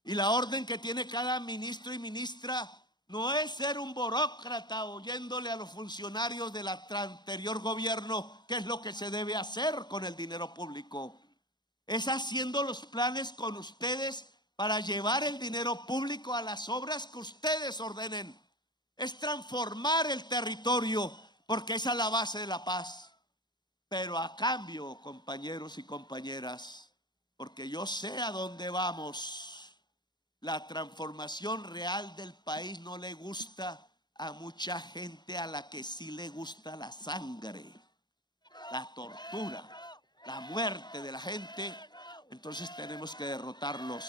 Y la orden que tiene cada ministro y ministra no es ser un burócrata oyéndole a los funcionarios del anterior gobierno qué es lo que se debe hacer con el dinero público. Es haciendo los planes con ustedes para llevar el dinero público a las obras que ustedes ordenen. Es transformar el territorio, porque esa es la base de la paz. Pero a cambio, compañeros y compañeras, porque yo sé a dónde vamos, la transformación real del país no le gusta a mucha gente a la que sí le gusta la sangre, la tortura, la muerte de la gente. Entonces tenemos que derrotarlos,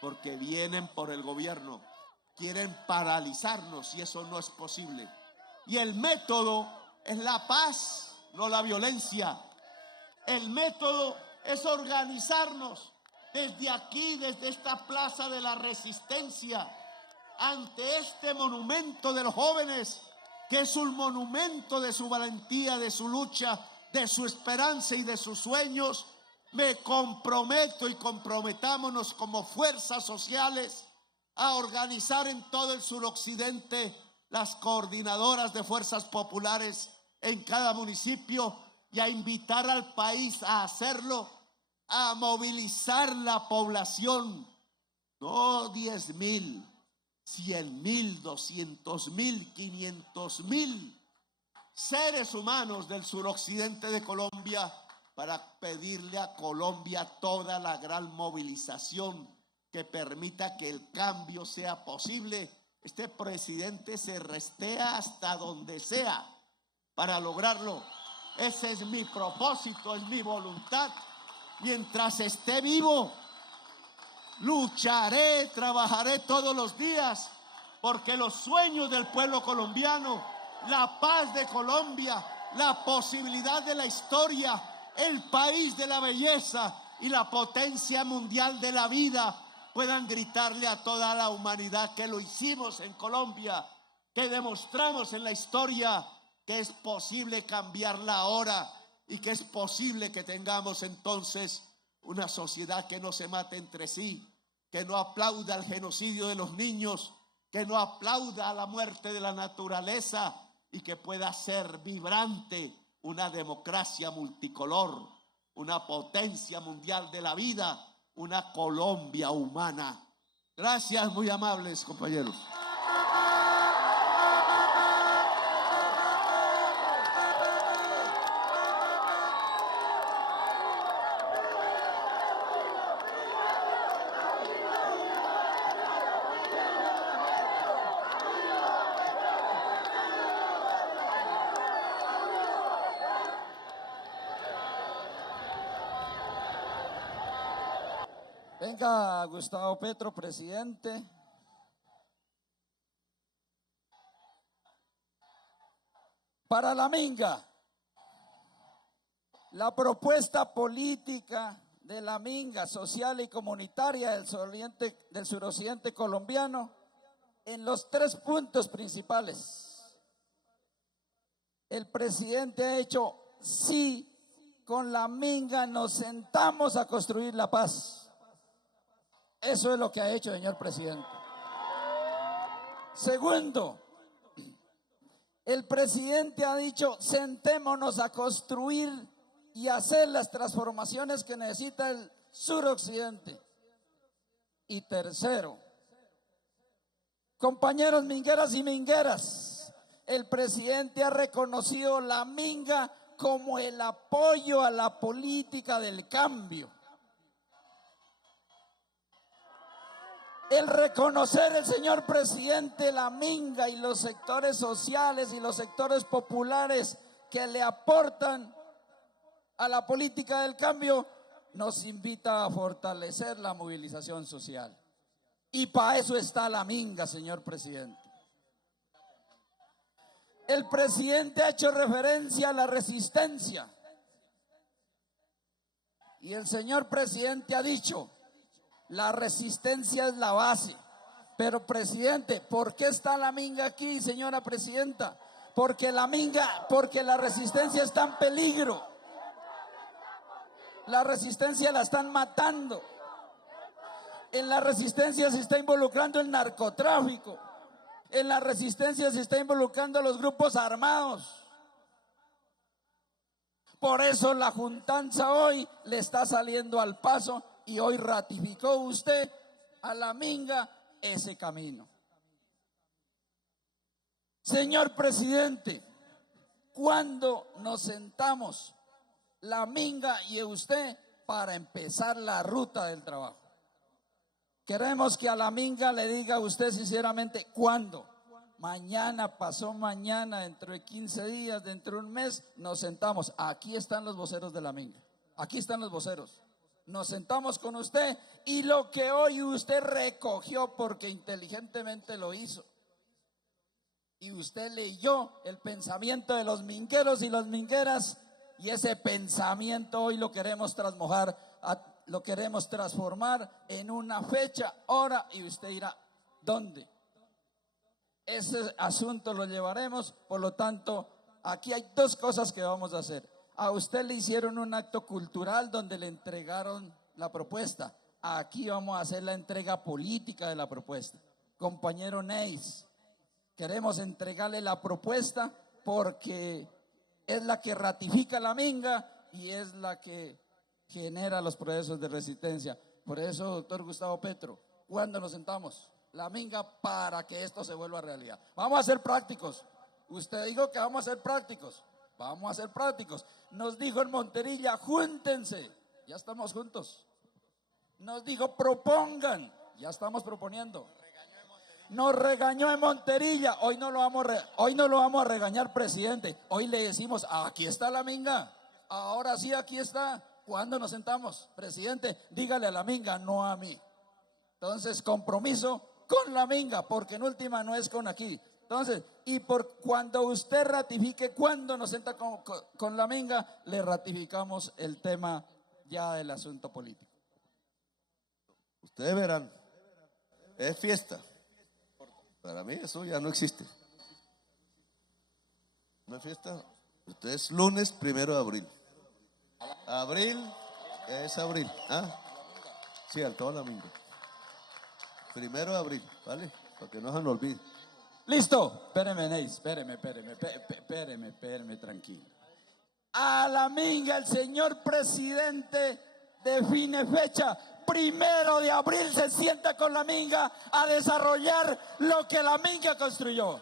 porque vienen por el gobierno, quieren paralizarnos y eso no es posible. Y el método es la paz, no la violencia. El método es organizarnos desde aquí, desde esta Plaza de la Resistencia, ante este monumento de los jóvenes, que es un monumento de su valentía, de su lucha, de su esperanza y de sus sueños. Me comprometo y comprometámonos como fuerzas sociales a organizar en todo el suroccidente las coordinadoras de fuerzas populares en cada municipio y a invitar al país a hacerlo, a movilizar la población, no 10,000, 100,000, 200,000, 500,000 seres humanos del suroccidente de Colombia, para pedirle a Colombia toda la gran movilización que permita que el cambio sea posible. Este presidente se restea hasta donde sea para lograrlo. Ese es mi propósito, es mi voluntad. Mientras esté vivo, lucharé, trabajaré todos los días, porque los sueños del pueblo colombiano, la paz de Colombia, la posibilidad de la historia, el país de la belleza y la potencia mundial de la vida, puedan gritarle a toda la humanidad que lo hicimos en Colombia, que demostramos en la historia que es posible cambiarla ahora y que es posible que tengamos entonces una sociedad que no se mate entre sí, que no aplauda el genocidio de los niños, que no aplauda la muerte de la naturaleza, y que pueda ser vibrante una democracia multicolor, una potencia mundial de la vida, una Colombia humana. Gracias, muy amables compañeros. Venga, Gustavo Petro, presidente. Para la Minga, la propuesta política de la Minga social y comunitaria del suroccidente colombiano en los 3 puntos principales. El presidente ha hecho sí, con la Minga nos sentamos a construir la paz. Eso es lo que ha hecho, señor presidente. Segundo, el presidente ha dicho sentémonos a construir y hacer las transformaciones que necesita el suroccidente. Y tercero, compañeros mingueras y mingueras, el presidente ha reconocido la Minga como el apoyo a la política del cambio. El reconocer el señor presidente la Minga y los sectores sociales y los sectores populares que le aportan a la política del cambio nos invita a fortalecer la movilización social. Y para eso está la Minga, señor presidente. El presidente ha hecho referencia a la resistencia. Y el señor presidente ha dicho: la resistencia es la base. Pero presidente, ¿por qué está la Minga aquí, señora presidenta? Porque la resistencia está en peligro. La resistencia la están matando. En la resistencia se está involucrando el narcotráfico. En la resistencia se está involucrando a los grupos armados. Por eso la juntanza hoy le está saliendo al paso y hoy ratificó usted a la Minga ese camino. Señor presidente, ¿cuándo nos sentamos la Minga y usted para empezar la ruta del trabajo? Queremos que a la Minga le diga usted sinceramente cuándo. Mañana, pasó mañana, dentro de 15 días, dentro de un mes, nos sentamos. Aquí están los voceros de la Minga. Aquí están los voceros. Nos sentamos con usted y lo que hoy usted recogió, porque inteligentemente lo hizo, y usted leyó el pensamiento de los mingueros y las mingueras, Y ese pensamiento hoy lo queremos lo queremos transformar en una fecha, hora, y usted dirá, ¿dónde? Ese asunto lo llevaremos. Por lo tanto, aquí hay dos cosas que vamos a hacer. A usted le hicieron un acto cultural donde le entregaron la propuesta. Aquí vamos a hacer la entrega política de la propuesta. Compañero Neis, queremos entregarle la propuesta porque es la que ratifica la minga y es la que genera los procesos de resistencia. Por eso, doctor Gustavo Petro, ¿cuándo nos sentamos? La minga para que esto se vuelva realidad. Vamos a ser prácticos. Usted dijo que vamos a ser prácticos. Vamos a ser prácticos. Nos dijo en Monterilla, júntense. Ya estamos juntos. Nos dijo, propongan. Ya estamos proponiendo. Nos regañó en Monterilla. Hoy no lo vamos a regañar, presidente. Hoy le decimos, aquí está la minga. Ahora sí, aquí está. ¿Cuándo nos sentamos? Presidente, dígale a la minga, no a mí. Entonces, compromiso con la minga, porque en última no es con aquí. Entonces, y por cuando usted ratifique, cuando nos sienta con la minga, le ratificamos el tema ya del asunto político. Ustedes verán, es fiesta. Para mí eso ya no existe. ¿No es fiesta? Ustedes lunes 1 de abril. Abril es abril. ¿Ah? Sí, al todo la minga. 1 de abril, ¿vale? Para que no se nos olvide. Listo, espéreme, Neis, espéreme, tranquilo. A la minga el señor presidente define fecha. 1 de abril se sienta con la minga a desarrollar lo que la minga construyó.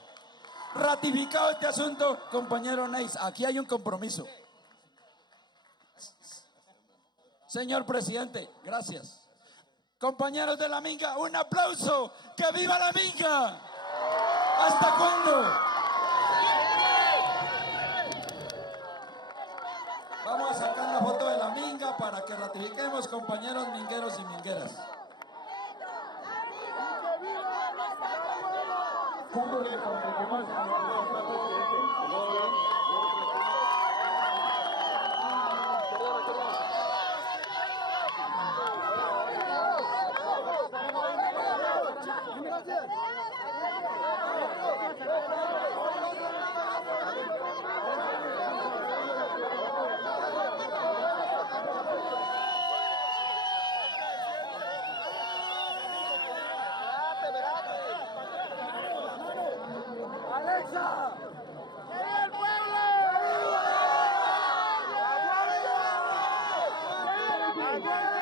Ratificado este asunto, compañero Neis, aquí hay un compromiso. Señor presidente, gracias. Compañeros de la minga, un aplauso. ¡Que viva la minga! ¿Hasta cuándo? Vamos a sacar la foto de la minga para que ratifiquemos, compañeros mingueros y mingueras. Alexa. ¡Viva el pueblo! ¡Viva!